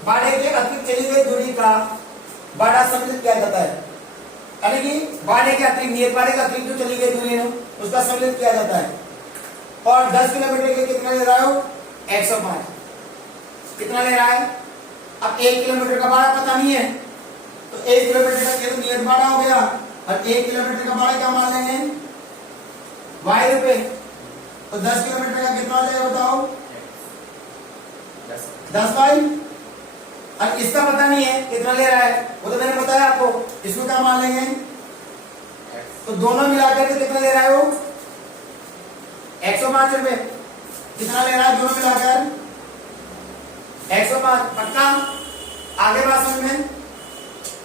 भाड़े के अतिरिक्त चली गई दूरी का भाड़ा सम्मिलित किया जाता है, यानी कि भाड़े के अतिरिक्त नियत भाड़े के अतिरिक्त जो चली गई दूरी है उसका सम्मिलित किया जाता है। और 10 किलोमीटर के लिए कितना ले रहा हो 105, कितना ले रहा है। अब 1 किलोमीटर का भाड़ा पता नहीं है तो 1 किलोमीटर का ये तो नियत भाड़ा हो गया, और 1 किलोमीटर का भाड़ा क्या मान लेंगे y रुपए। तो 10 किलोमीटर का कितना हो जाएगा बताओ 10 बाई, अब इसका पता नहीं है कितना ले रहा है, वो तो मैंने बताया आपको, इसको क्या मान लेंगे। तो दोनों मिलाकर के कितना ले रहा है वो 105 रुपए, कितना ले रहा है दोनों मिलाकर 105। पक्का आगे बात समझ में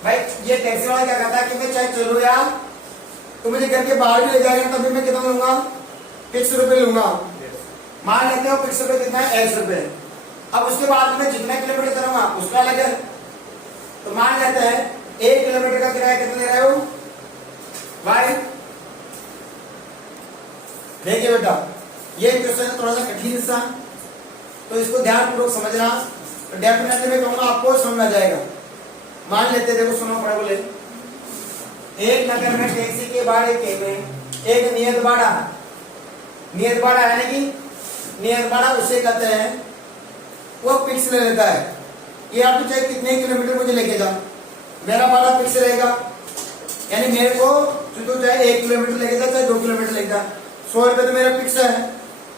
भाई। ये टैक्सी वाला क्या कहता है कि मैं चाहे चलो यार तो मुझे घर के बाहर भी ले जाएगा तभी मैं कितना लूंगा फिक्स रुपए लूंगा। मान लेते हो फिक्स रुपए कितना है 100 रुपए। अब उसके बाद में जितना किलोमीटर करूंगा उसका अलग है। तो मान लेते हैं 1 किलोमीटर का किराया कितना ले रहे हो भाई। देखिए बेटा ये क्वेश्चन है थोड़ा सा कठिन हिस्सा, तो इसको ध्यानपूर्वक समझना, तो डेफिनेटली मैं कहूंगा आपको समझ आ जाएगा। मान लेते देखो सुनो पढ़े बोले, एक नगर में टैक्सी के भाड़े के में एक नियत भाड़ा, नियत भाड़ा यानी कि नियत भाड़ा उसे कहते हैं वो फिक्स ले लेता है। ये आप चाहे कितने किलोमीटर मुझे लेके जा, मेरा भाड़ा फिक्स रहेगा, यानी मेरे को तो चाहे 1 किलोमीटर लेके जा चाहे 2 किलोमीटर लेके जा, 100 रुपए तो मेरा फिक्स है।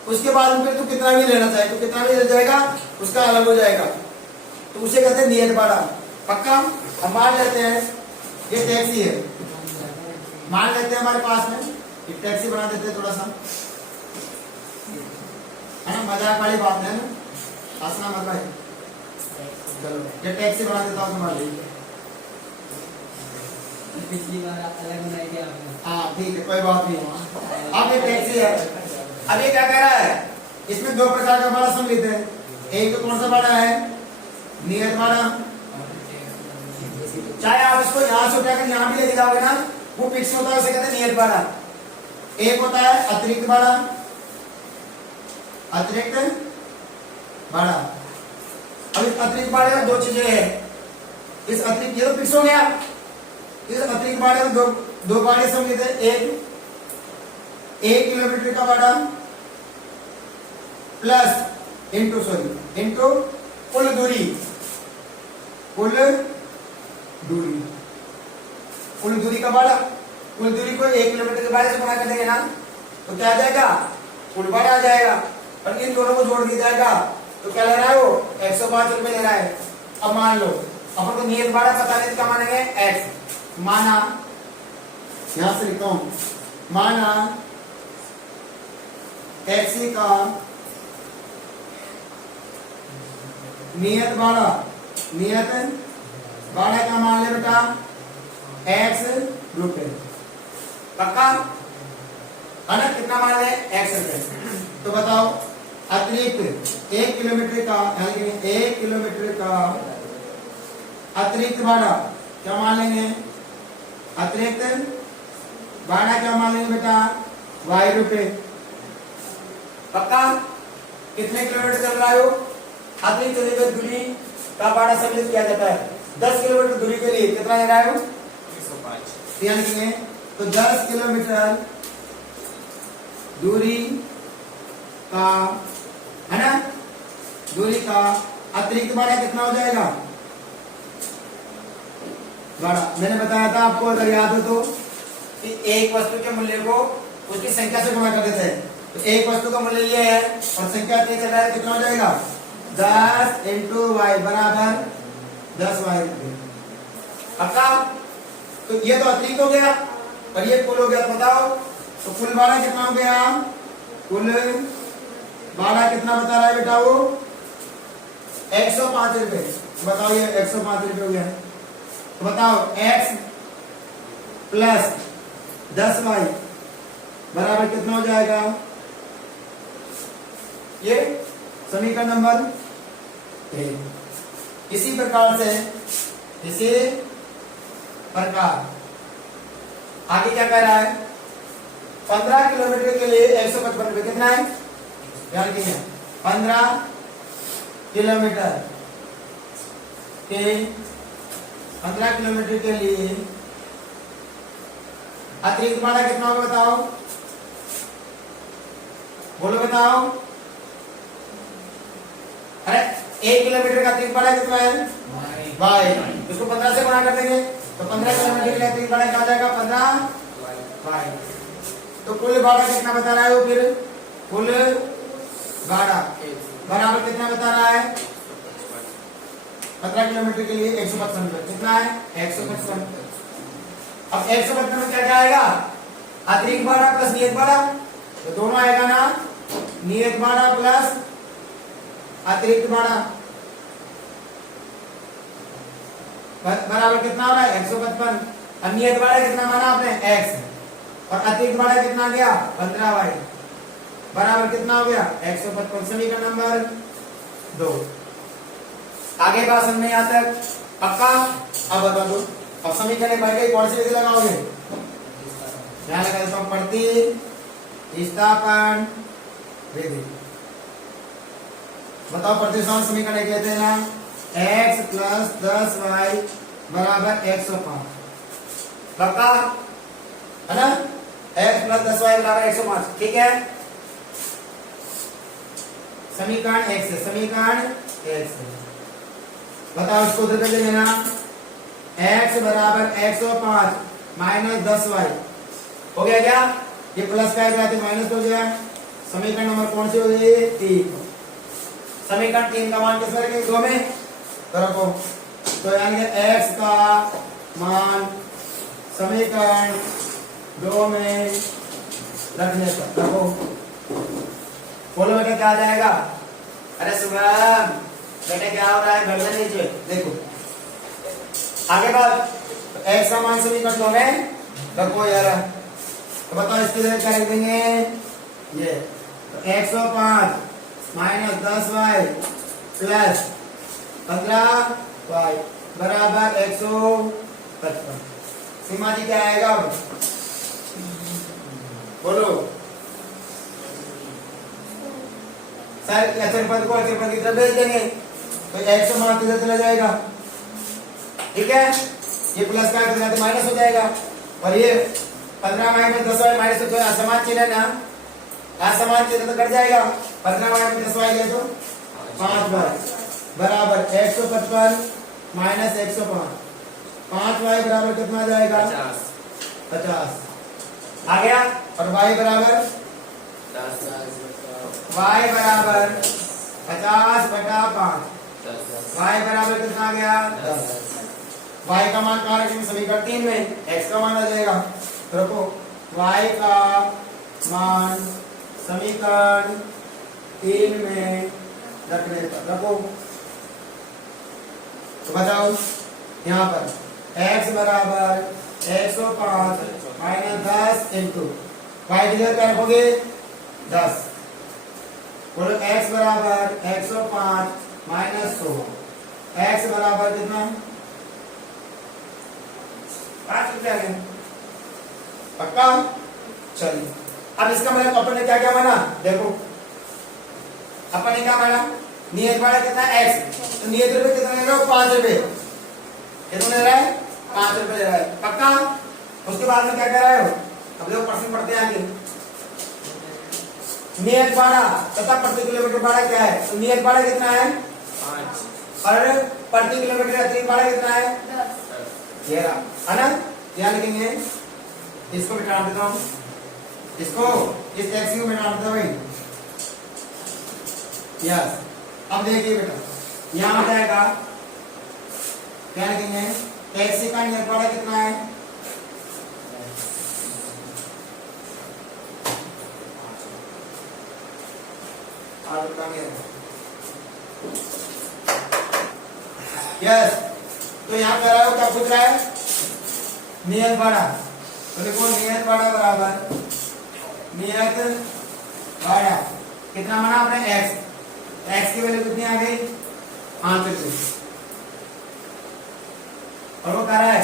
उसके बाद में फिर तू कितना भी लेना चाहे तो कितना भी ले जाएगा उसका अलग हो जाएगा, तो उसे कहते हैं नियत भाड़ा। पक्का। हम मान लेते हैं ये टैक्सी है, मान लेते हैं हमारे पास में एक टैक्सी बना देते हैं, थोड़ा सा है ना, मजाक वाली बात है ना, हंसना मत भाई। चलो ये टैक्सी बना देता हूँ तुम्हारे लिए। पिछली बार अलग बनाई थी आपने। हाँ ठीक है कोई बात नहीं। अब ये टैक्सी है, अब ये क्या कह रहा है, इसमें 2 प्रकार का भाड़ा सम्मिलित है। एक तो कौन सा भाड़ा है नियत भाड़ा, चाहे आप इसको यहाँ से उठाकर यहाँ भी लेके जाओगे ना वो फिक्स होता है, उसे कहते हैं नियत भाड़ा। एक होता है अतिरिक्त भाड़ा, अतिरिक्त भाड़ा। अब इस अतिरिक्त भाड़े में 2 चीजें हैं। इस अतिरिक्त ये तो फिक्स हो गया, इस अतिरिक्त भाड़े में दो भाड़े सम्मिलित है। एक 1 किलोमीटर का भाड़ा प्लस इंटू कुल दूरी, कुल दूरी का भाड़ा। कुल दूरी को 1 किलोमीटर के भाड़े से गुणा कर देंगे ना तो क्या आ जाएगा कुल भाड़ा आ जाएगा, और इन दोनों को जोड़ दिया जाएगा तो क्या ले रहा है वो 105 रुपए ले रहा है। अब मान लो अपन को नियत भाड़ा पता नहीं क्या मानेंगे x, माना यहां से लिखता हूं, माना टैक्सी का नियत भाड़ा, नियत बाड़ा का मान ले बेटा x रुपए, पक्का है ना? कितना मान ले? x रुपए। तो बताओ अतिरिक्त 1 किलोमीटर का, यानी 1 किलोमीटर का अतिरिक्त भाड़ा क्या मान लेंगे? अतिरिक्त भाड़ा क्या मान लेंगे बेटा? y रुपए, पक्का? कितने किलोमीटर चल रहा हो? अतिरिक्त चली गई दूरी का भाड़ा सम्मिलित किया जाता है। 10 किलोमीटर दूरी के लिए कितना ले रहा हो? 105। यानी तो 10 किलोमीटर दूरी का, है ना, दूरी का अतिरिक्त भाड़ा कितना हो जाएगा? भाड़ा मैंने बताया था आपको, अगर याद हो तो, कि एक वस्तु के मूल्य को उसकी संख्या से गुणा कर देते हैं। तो एक वस्तु का मूल्य ये है और संख्या चल रहा है, कितना हो जाएगा? 10 इंटू वाई बराबर 10y। पक्का? तो ये तो अतिरिक्त हो गया और ये कुल हो गया। तो बताओ तो कुल भाड़ा कितना हो गया? कुल भाड़ा कितना बता रहा है बेटा? वो 105 रुपए। तो बताओ ये 105 रुपए हो गया। तो बताओ x प्लस 10y बराबर कितना हो जाएगा? ये समीकरण नंबर 1। इसी प्रकार से आगे क्या कह रहा है? 15 किलोमीटर के लिए 155 रुपए कितना है? ध्यान कीजिए, 15 किलोमीटर के लिए अतिरिक्त भाड़ा कितना होगा? बताओ, बोलो बताओ। अरे 1 किलोमीटर का अतिरिक्त भाड़ा कितना है? y। इसको 15 से गुणा कर देंगे तो 15 किलोमीटर के लिए अतिरिक्त भाड़ा क्या आ जाएगा? 15y। तो कुल भाड़ा कितना बता रहा है वो? फिर कुल भाड़ा बराबर कितना बता रहा है? 15 किलोमीटर के लिए 155 रुपए। कितना है? 155। अब 155 में क्या जाएगा? अतिरिक्त भाड़ा प्लस नियत भाड़ा, तो दोनों आएगा ना, नियत भाड़ा प्लस अतिरिक्त भाड़ा बराबर कितना हो रहा है? 155। अब नियत भाड़ा कितना माना आपने? x और अतिरिक्त भाड़ा कितना गया? 15y बराबर कितना हो गया? 155। समीकरण नंबर 2। आगे बात समझ में यहाँ तक पक्का? अब बता दो, अब समीकरण बढ़ गई, कौन सी विधि लगाओगे? यहाँ लगा देता हूं, प्रतिस्थापन विधि। बताओ प्रतिस्थापन समीकरण कहते हैं ना, x प्लस 10y बराबर 105। पक्का है ना? x प्लस 10y बराबर 105। ठीक है, समीकरण 1 से बताओ इसको उधर कर लेना। x बराबर 105 माइनस 10y हो गया क्या? ये प्लस का है माइनस हो गया। समीकरण नंबर कौन सी हो गई? 3। समीकरण 3 का मान किस रखेंगे? 2 में तो रखो। तो यानी कि x का मान समीकरण 2 में रखने पर रखो। बोलो बेटा क्या आ जाएगा? अरे शुभम बेटा क्या हो रहा है? घर में नीचे देखो। आगे बात, तो x का मान समीकरण 2 में रखो यार। तो बताओ इसके लिए क्या लिख देंगे? ये तो 105 माइनस 10y प्लस 15y बराबर 155। सीमा जी क्या आएगा? अब बोलो सर, अचर पद को अचर पद की तरफ भेज देंगे तो 105 इधर चला जाएगा। ठीक है, ये प्लस का माइनस हो जाएगा और ये 15 माइनस 10y माइनस तो असमान चिन्ह है ना, असमान चिन्ह तो कट जाएगा। 15 माइनस 10y ले तो 5y बराबर 155 माइनस 105। 5y बराबर कितना आ जाएगा? 50 आ गया। और y बराबर 50/5। y बराबर कितना आ गया? 10। y का मान कहाँ रखेंगे? समीकरण 3 में। x का मान आ जाएगा तो रखो y का मान समीकरण 3 में रखने पर रखो। तो बताओ यहाँ पर x बराबर 105 माइनस 10 इंटू y की जगह क्या रखोगे 10। बोलो x बराबर 105 माइनस 100, x बराबर कितना 5 रुपया है पक्का। चलिए अब इसका मतलब अपन ने क्या क्या माना, देखो अपन ने क्या माना, नियत भाड़ा कितना x, तो नियत रुपए कितना ले रहा हो 5 रुपए, कितना ले रहा है 5 रुपए ले रहा है पक्का। उसके बाद में क्या कह रहे हो, अब देखो प्रश्न पढ़ते हैं आगे। नियत भाड़ा तथा प्रति किलोमीटर भाड़ा क्या है, तो नियत भाड़ा कितना है 5 और प्रति किलोमीटर अतिरिक्त भाड़ा कितना है 10। ये रहा है ना, क्या लिखेंगे, इसको मिटा देता हूं, इसको इस टैक्सी को मिटा देता भाई। यस अब देखिए बेटा यहां आ जाएगा, क्या लिखेंगे, टैक्सी का नियत भाड़ा कितना है 8 रुपया। यस तो यहां कह रहा हो क्या पूछ रहा है, नियत भाड़ा, तो देखो नियत भाड़ा बराबर नियत भाड़ा कितना माना आपने x, x की वैल्यू कितनी आ गई 5 रुपये, और वो कह रहा है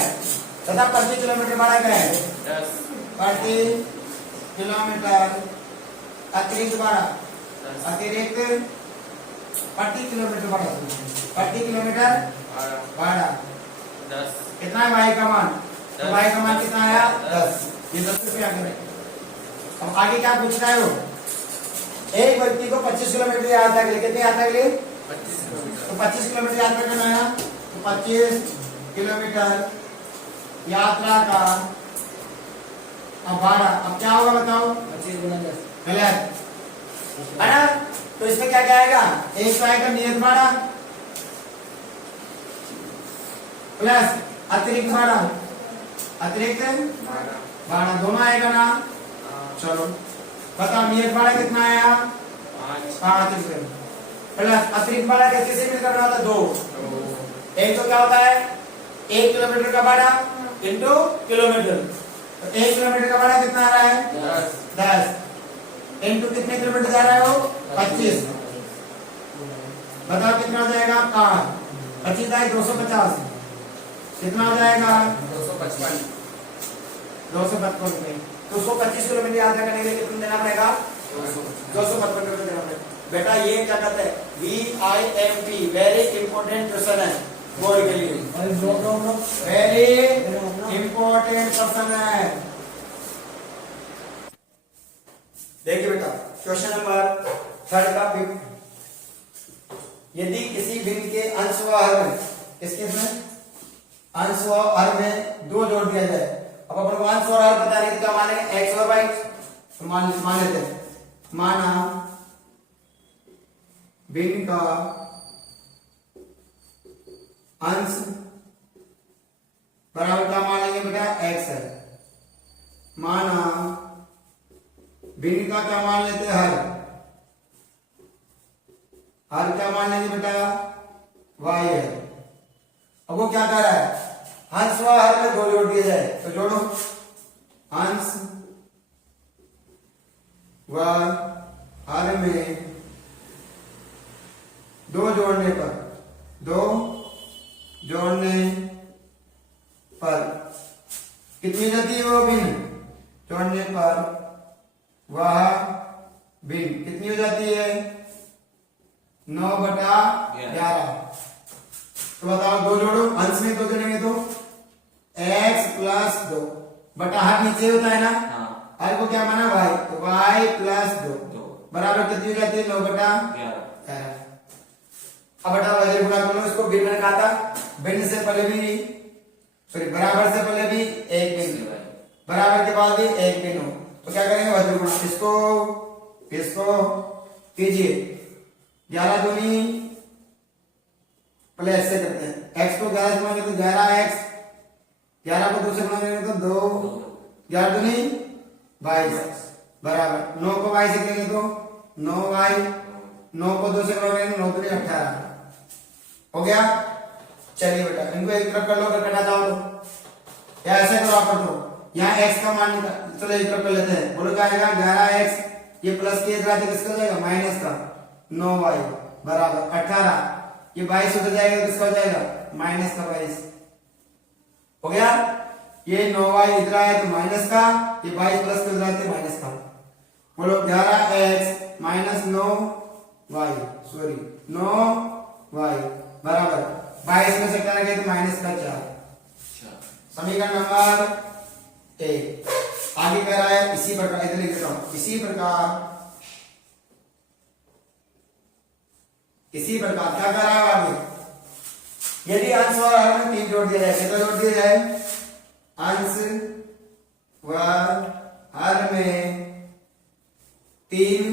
तथा प्रति किलोमीटर भाड़ा क्या है 10, प्रति किलोमीटर अतिरिक्त भाड़ा, अतिरिक्त प्रति किलोमीटर भाड़ा, प्रति किलोमीटर भाड़ा 10 कितना है y का मान, तो y का मान कितना आया 10, ये 10 रुपये आ गए। अब आगे क्या पूछ रहे हो, एक व्यक्ति को 25 किलोमीटर यात्रा के लिए, कितनी यात्रा के लिए 25 किलोमीटर, तो 25 किलोमीटर यात्रा करना है, तो 25 किलोमीटर यात्रा का अब भाड़ा, अब क्या होगा बताओ 25 गुना 10 गलत है ना, तो इसमें क्या क्या आएगा, एक तो आएगा नियत भाड़ा प्लस अतिरिक्त भाड़ा, अतिरिक्त भाड़ा दोनों आएगा ना। चलो बताओ नियत भाड़ा कितना आया 5 रुपए प्लस अतिरिक्त भाड़ा किससे मिल करना होता है 2, एक तो क्या होता है 1 किलोमीटर का भाड़ा इंटू किलोमीटर, तो 1 किलोमीटर का भाड़ा कितना आ रहा है 10 इंटू कितने किलोमीटर जा रहा है वो 25, बताओ कितना हो जाएगा 25 है 250, कितना हो जाएगा 255 रुपए, तो उसको 25 किलोमीटर यात्रा करने के लिए कितना देना पड़ेगा 255 रुपए देना पड़ेगा। बेटा ये क्या कहते हैं VIMP, वेरी इंपॉर्टेंट क्वेश्चन है बोर्ड के लिए, वेरी इंपॉर्टेंट क्वेश्चन है। देखिए बेटा क्वेश्चन नंबर 3 का यदि किसी भिन्न के अंश व हर में, किसके में अंश व हर में 2 जोड़ दिया जाए, अब अपन को अंश और हर पता नहीं तो क्या मानेंगे x और y, तो मान लेते हैं, माना भिन्न का अंश बराबर क्या मान लेंगे बेटा x है, माना भिन्न का क्या मान लेते हैं हर क्या मान लेंगे बेटा y है। अब वो क्या कर रहा है, अंश व हर में 2 जोड़ दिया जाए, तो जोड़ो अंश व हर में 2 जोड़ने पर, 2 जोड़ने पर कितनी जाती है वो भिन्न, जोड़ने पर वह भिन्न कितनी हो जाती है 9/11। तो बताओ 2 जोड़ो, अंश में 2 जोड़ेंगे तो x प्लस 2 बटा हर नीचे होता है ना, हर को क्या माना y, तो y प्लस 2 बराबर कितनी हो जाती है 9/11। अब बटा वजन गुणा करो, इसको भिन्न रखा था, भिन्न से पहले भी सॉरी बराबर से पहले भी एक भिन्न, बराबर के बाद भी एक भिन्न हो, तो क्या करेंगे वजन गुणा, इसको कीजिए 11 दूनी प्लस से करते हैं, x को 11 से गुणा करें तो 11x, 11 को 2 से गुणा करेंगे तो 2, 11 दूनी 22 बराबर 9 को y से करेंगे तो 9y, 9 को 2 से गुणा करेंगे 9 दूनी 18 हो गया। चलिए बेटा इनको एक तरफ कर लो अगर करना चाहो तो, या ऐसे करो आप तो यहाँ x का मान चलो एक तरफ कर लेते हैं। बोलो क्या आएगा 11x, ये प्लस के इधर आते किसका हो जाएगा माइनस का 9y बराबर 18, ये 22 उधर जाएगा किसका हो जाएगा माइनस का 22 हो गया। ये 9y इधर आया तो माइनस का, ये 22 प्लस के उधर आते माइनस का। बोलो 11x minus 9y sorry 9y बराबर 22 में से क्या गया तो माइनस का 4। समीकरण नंबर 1 आगे कह रहा है इसी प्रकार, इधर लिख देता हूं इसी प्रकार क्या कर रहा है आगे, यदि अंश और हर में 3 जोड़ दिया जाए, कितना जोड़ दिया जाए अंश व हर में 3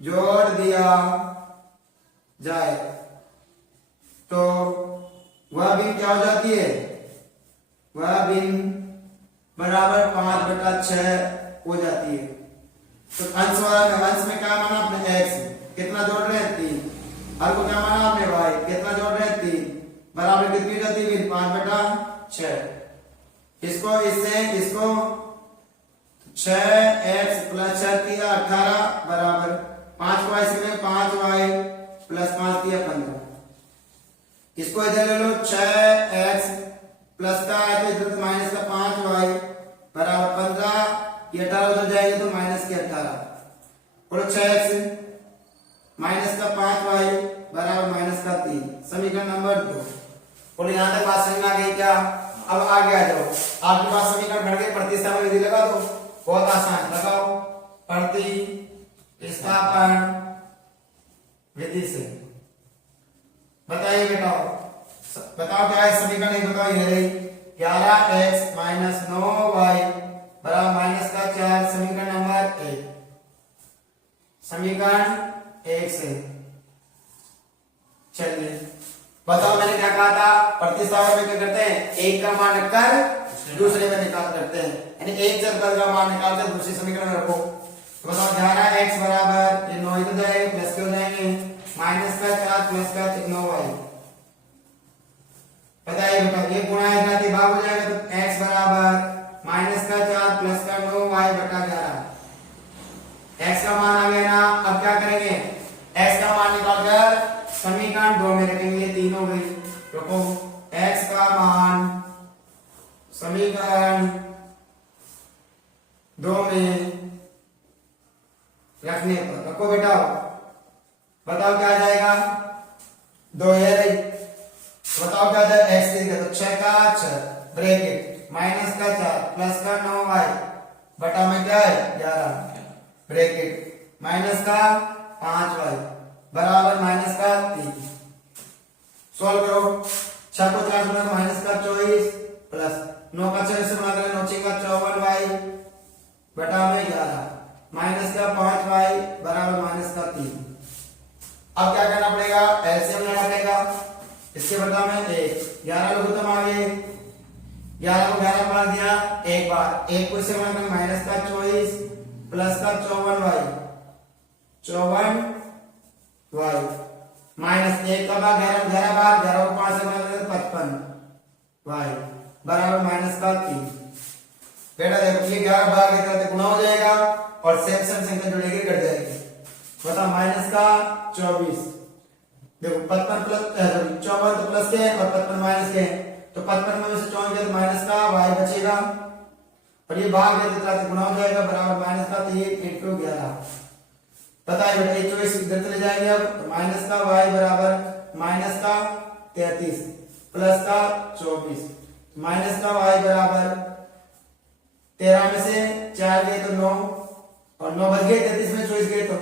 जोड़ दिया जाए तो वह भिन्न क्या हो जाती है, वह भिन्न बराबर 5/6 हो जाती है। तो अंश में क्या माना आपने x, कितना जोड़ रहे हैं 3, हर को क्या माना आपने y, कितना जोड़ रहे हैं 3, बराबर कितनी हो जाती है 5/6। इसको इससे इसको 6x प्लस 6 दिया 18 बराबर 5 को ऐसे में 5y प्लस 5 दिया 15। इसको इधर ले लो 6x प्लस का है तो इधर माइनस का 5y बराबर 15, ये 18 उधर जाएगा तो माइनस के 18। बोलो 6x माइनस का 5y बराबर माइनस का 3, समीकरण नंबर 2। बोलो यहाँ तक बात समझ में आ गई क्या? अब आगे आ जाओ, आपके पास समीकरण बढ़ गए, प्रतिस्थापन विधि लगा दो, बहुत आसान लगाओ प्रतिस्थापन विधि से। बताइए बताओ क्या है समीकरण, एक बताओ ये रही 11x माइनस 9y बराबर माइनस का 4, समीकरण नंबर 1। समीकरण 1 से चलिए बताओ, मैंने क्या कहा था प्रतिस्थापन में क्या करते हैं एक का मान रखकर दूसरे में निकाल करते हैं, यानी एक चर पद का मान निकालकर दूसरे समीकरण में रखो। तो बताओ 11x बराबर ये 9 इधर जाएगा प्लस के हो जाएंगे माइनस का 4 प्लस का 9y। बताइए बेटा ये गुणा है भाग हो जाएगा तो x बराबर माइनस का 4 प्लस का 9y बटा 11। x का मान आ गया ना, अब क्या करेंगे x का मान निकालकर समीकरण 2 में रखेंगे, 3 हो गई। देखो x का मान समीकरण 2 में रखने पर रखो बेटा, बताओ क्या आ जाएगा 2 है रही, बताओ क्या आ जाएगा x देगा तो 6 का 6 ब्रैकेट माइनस का 4 प्लस का 9y बटा में क्या है 11 ब्रैकेट माइनस का 5y बराबर माइनस का 3। सॉल्व करो, 6 को 4 से माइनस का 24 प्लस 9 का 6 से गुणा करें 9 का 54y बटा में 11 माइनस का 5y बराबर माइनस का 3। अब क्या करना पड़ेगा एलसीएम लेना पड़ेगा, इसके बदला में 11 लघुत्तम आ गए, 11 को 11 बार दिया एक बार, 1 को इससे गुणा करें माइनस का 24 प्लस का 54y माइनस 1 का भाग 11 बार 11 को 5 से गुणा करें 55y बराबर माइनस का 3। बेटा देखो ये 11 भाग इधर से गुणा हो जाएगा और सेक्शन संख्या जुड़ेगी कट जाएगी। बता माइनस का 24 देखो 55 प्लस 54 तो प्लस के और 55 माइनस के, तो 55 में से 54 गया तो माइनस का y बचेगा और ये भाग है तो गुणा हो जाएगा बराबर माइनस का 3 into 11। बताइए बेटा ये 24 इधर चले जाएंगे, अब तो माइनस का y बराबर माइनस का 33 प्लस का 24 माइनस का y बराबर 13 में से 4 गए तो 9 और 9 बच गए 33 में 24 गए तो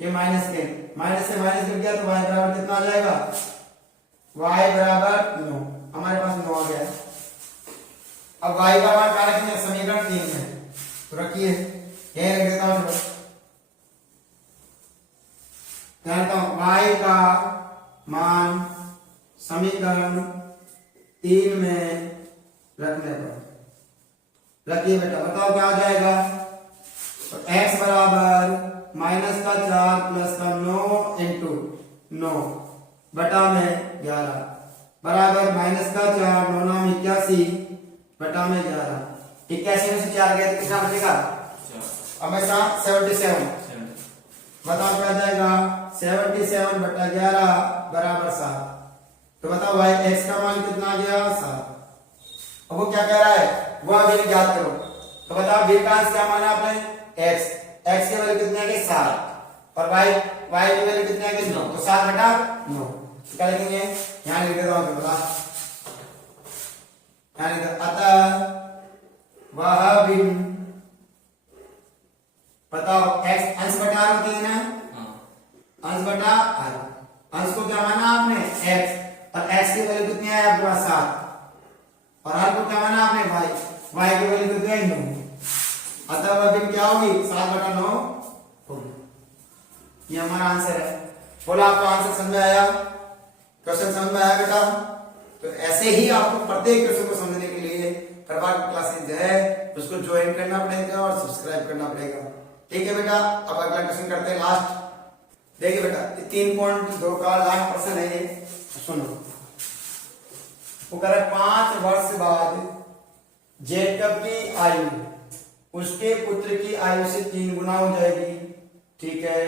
ये माइनस से माइनस कट गया तो y बराबर कितना आ जाएगा y बराबर 9, हमारे पास 9 आ गया। अब y का मान क्या रखेंगे समीकरण 3 में, तो रखिए यही रख देता हूं, y का मान समीकरण 3 में रखने पर रखिए बेटा, बताओ क्या आ जाएगा तो x बराबर माइनस का 4 प्लस का 9 इंटू 9 बटा में 11 बराबर माइनस का 4 9 9 81 बटा में 11 81 में से 4 गया तो कितना बचेगा हमेशा 77 बताओ क्या जाएगा 77 बटा 11 बराबर 7 तो बताओ भाई x का मान कितना आ गया 7 अब वो क्या कह रहा है वो अभी याद करो तो बताओ b का क्या माना आपने x की वैल्यू कितनी आ गई 7 और y की वैल्यू कितनी आ गई 9 तो 7 बटा 9 क्या लिखेंगे यहां लिख देता हूं तो बता यहां लिख अतः वह बिन बताओ x अंश बटा r होती है ना अंश बटा r अंश को क्या माना आपने x और x की वैल्यू कितनी है आपके पास 7 और r को क्या माना आपने y की वैल्यू कितनी है 9 अतः वह बिन क्या होगी 7 बटा 9 होगी ये हमारा आंसर है बोला आपको आंसर समझ में आया क्वेश्चन समझ में आया बेटा तो ऐसे ही आपको प्रत्येक क्वेश्चन को समझने के लिए प्रभात क्लासेस जो है उसको ज्वाइन करना पड़ेगा और सब्सक्राइब करना पड़ेगा ठीक है बेटा अब अगला क्वेश्चन करते हैं लास्ट देखिए बेटा 3.2 का लास्ट प्रश्न है ये सुनो वो कह रहा है 5 वर्ष बाद जेकब की आयु उसके पुत्र की आयु से 3 गुना हो जाएगी ठीक है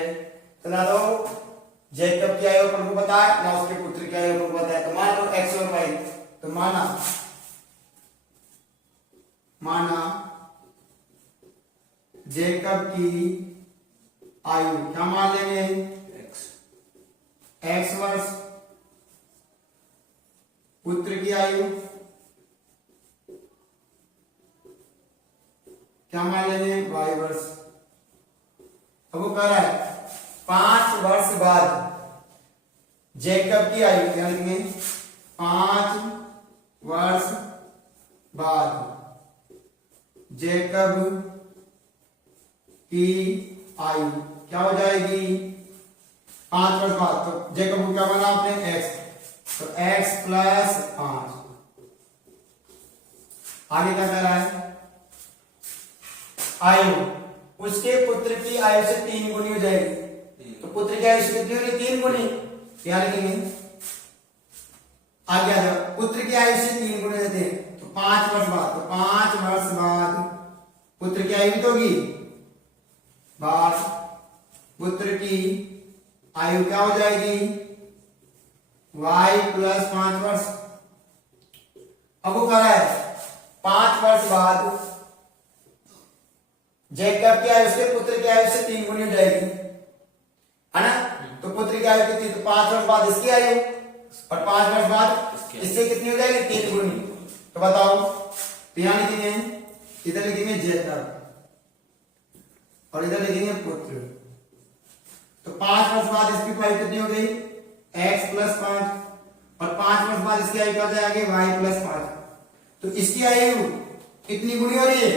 तो ना तो जेकब की आयु अपन को पता है ना उसके पुत्र की आयु अपन को पता है तो मान लो x और y तो माना जेकब की आयु क्या मान लेंगे x वर्ष पुत्र की आयु क्या मान लेंगे y वर्ष अब वो कह रहा है 5 वर्ष बाद जेकब की आयु क्या लिखेंगे 5 वर्ष बाद जेकब की आयु क्या हो जाएगी 5 वर्ष बाद तो जेकब को क्या माना आपने x तो x प्लस 5 आगे क्या कह रहा है आयु उसके पुत्र की आयु से 3 गुनी हो जाएगी तो पुत्र की आयु से कितनी होगी 3 गुनी क्या लिखेंगे आगे आ जाओ पुत्र की आयु से 3 गुनी देते हैं तो 5 वर्ष बाद तो 5 वर्ष बाद पुत्र की आयु तो होगी बाद पुत्र की आयु क्या हो जाएगी y प्लस 5 वर्ष अब वो कह रहा है 5 वर्ष बाद जेकब की आयु उसके पुत्र की आयु से 3 गुनी हो जाएगी है ना तो पुत्र की आयु कितनी तो 5 वर्ष बाद इसकी आयु और 5 वर्ष बाद इससे कितनी हो जाएगी 3 गुनी तो बताओ तो यहां लिखेंगे इधर लिखेंगे जेकब और इधर लिखेंगे पुत्र तो 5 वर्ष बाद इसकी आयु कितनी हो गई x प्लस 5 और 5 वर्ष बाद इसकी आयु क्या हो जाएगी y प्लस 5 तो इसकी आयु कितनी गुनी हो रही है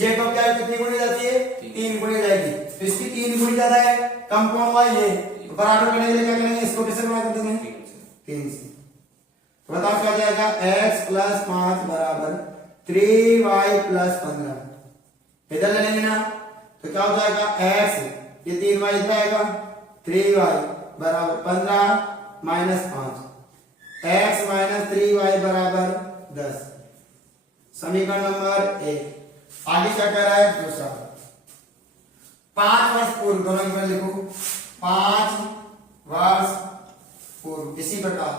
जेकब की आयु कितनी गुनी हो जाती है 3 गुनी हो जाएगी तो इसकी 3 गुनी ज्यादा है कम कौन हुआ ये तो बराबर करने के लिए क्या करेंगे इसको कैसे बना कर देंगे 3 से तो बताओ क्या हो जाएगा x प्लस 5 बराबर 3y प्लस 15 इधर ले लेंगे ना तो क्या हो जाएगा x ये 3y इधर आएगा 3y बराबर 15 माइनस 5 x माइनस 3y बराबर 10 समीकरण नंबर 1 आगे क्या कह रहा है दूसरा 5 वर्ष पूर्व दोनों की वैल्यू लिखो 5 वर्ष पूर्व इसी प्रकार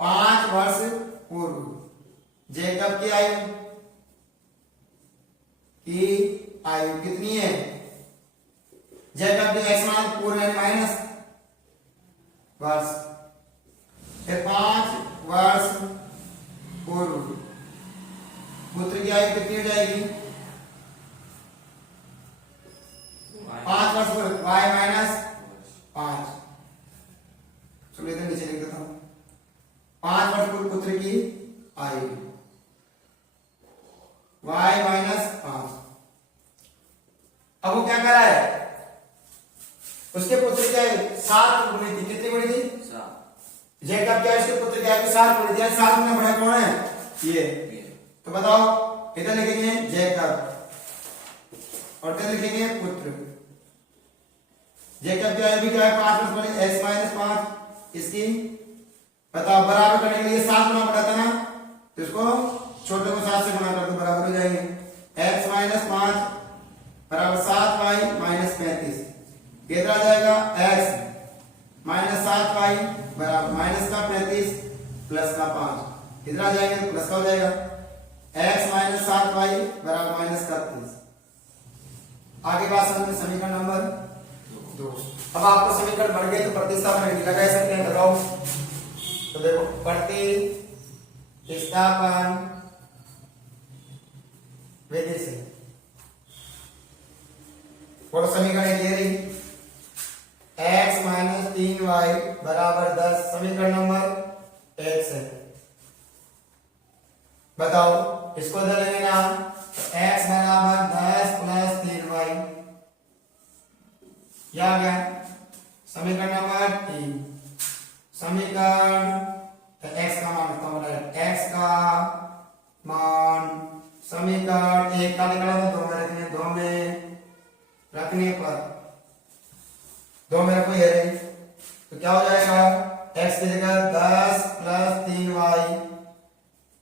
5 वर्ष पूर्व जेकब की आयु कितनी है जेकब की x मान पूर्व है माइनस वर्ष फिर 5 वर्ष पूर्व पुत्र की आयु कितनी हो जाएगी 5 वर्ष पूर्व y माइनस 5 चलो इधर नीचे लिख देता हूं 5 वर्ष पूर्व पुत्र की आयु y माइनस 5 अब वो क्या कर रहा है उसके पुत्र की आयु 7 गुनी थी कितनी गुनी थी 7 जेकब की आयु उसके पुत्र की आयु 7 गुनी थी 7 गुना बड़ा कौन है ये तो बताओ इधर लिखेंगे जेकब और इधर लिखेंगे पुत्र जेकब की आयु भी क्या है 5 वर्ष वाली x माइनस 5 इसकी बताओ बराबर करने के लिए 7 गुना पड़ा था ना, तो इसको छोटे को 7 से गुना कर दो, बराबर हो जाएंगे। x माइनस 5 बराबर 7y माइनस 35। कितना आ जाएगा x माइनस 7y बराबर माइनस का 35 प्लस का 5। कितना आ जाएगा प्लस का हो जाएगा x माइनस 7y बराबर माइनस का 30। आगे बात समझ में समीकरण नंबर 2। अब आपको समीकरण बढ़ गए तो प्रतिस्थापन लगा सकते हैं, बताओ। तो देखो प्रतिस्थापन विधि से और समीकरण ये रही x माइनस 3y बराबर 10 समीकरण नंबर 1 से। बताओ इसको इधर लेंगे ना, x बराबर 10 प्लस 3y, या गया समीकरण नंबर 3। समीकरण x का मान x का मान समीकरण 1 का निकाला तो 2 में रखने, 2 में रखने पर 2 में रखो ये रही, तो क्या हो जाएगा x की जगह 10 प्लस 3y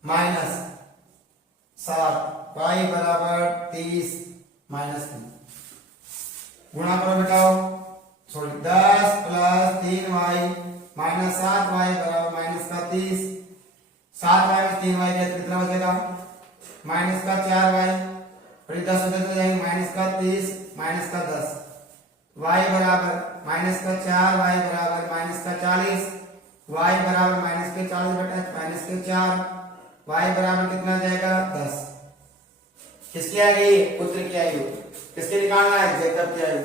माइनस 7 y बराबर 30 माइनस 3। गुणा करो बेटाओ, sorry 10 plus 3y minus 7y बराबर माइनस का 30। 7y माइनस 3y कितना बचेगा माइनस का 4y, और 10 उधर चले जाएंगे माइनस का 30 माइनस का 10, y बराबर माइनस का 4 y बराबर माइनस का 40, y बराबर माइनस के 40 बटा माइनस के 4, y बराबर कितना आ जाएगा 10। किसकी आ गई उत्तर की आयु, किसके निकालना है जेकब की आयु।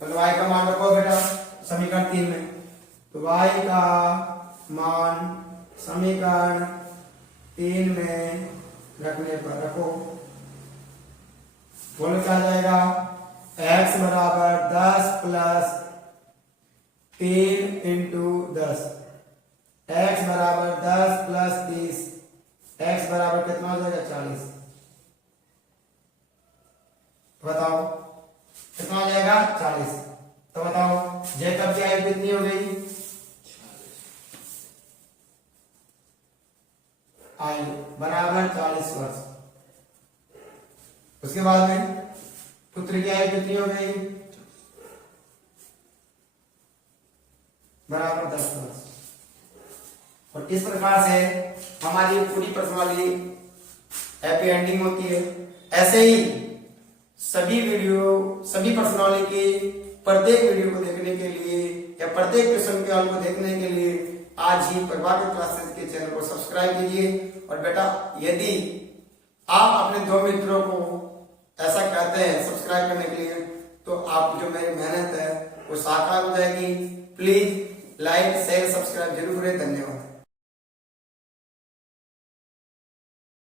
तो y का मान रखो बेटा समीकरण 3 में, तो y का मान समीकरण 3 में रखने पर रखो, बोलो क्या जाएगा x बराबर 10 प्लस 3 इंटू 10, x बराबर 10 प्लस 30, x बराबर कितना हो जाएगा 40। बताओ कितना हो जाएगा 40। तो बताओ जेकब की आयु कितनी हो गई, आयु बराबर 40 वर्ष। उसके बाद में पुत्र की आयु कितनी हो गई बराबर 10 वर्ष। और इस प्रकार से हमारी पूरी प्रश्नावली हैप्पी एंडिंग होती है। ऐसे ही सभी प्रश्नावली की प्रत्येक वीडियो को देखने के लिए या प्रत्येक क्वेश्चन के हल को देखने के लिए आज ही प्रभाकर क्लासेस के चैनल को सब्सक्राइब कीजिए। और बेटा यदि आप अपने 2 मित्रों को ऐसा कहते हैं सब्सक्राइब करने के लिए, तो आप जो मेरी मेहनत है वो साकार हो जाएगी। प्लीज लाइक शेयर सब्सक्राइब जरूर करें। धन्यवाद।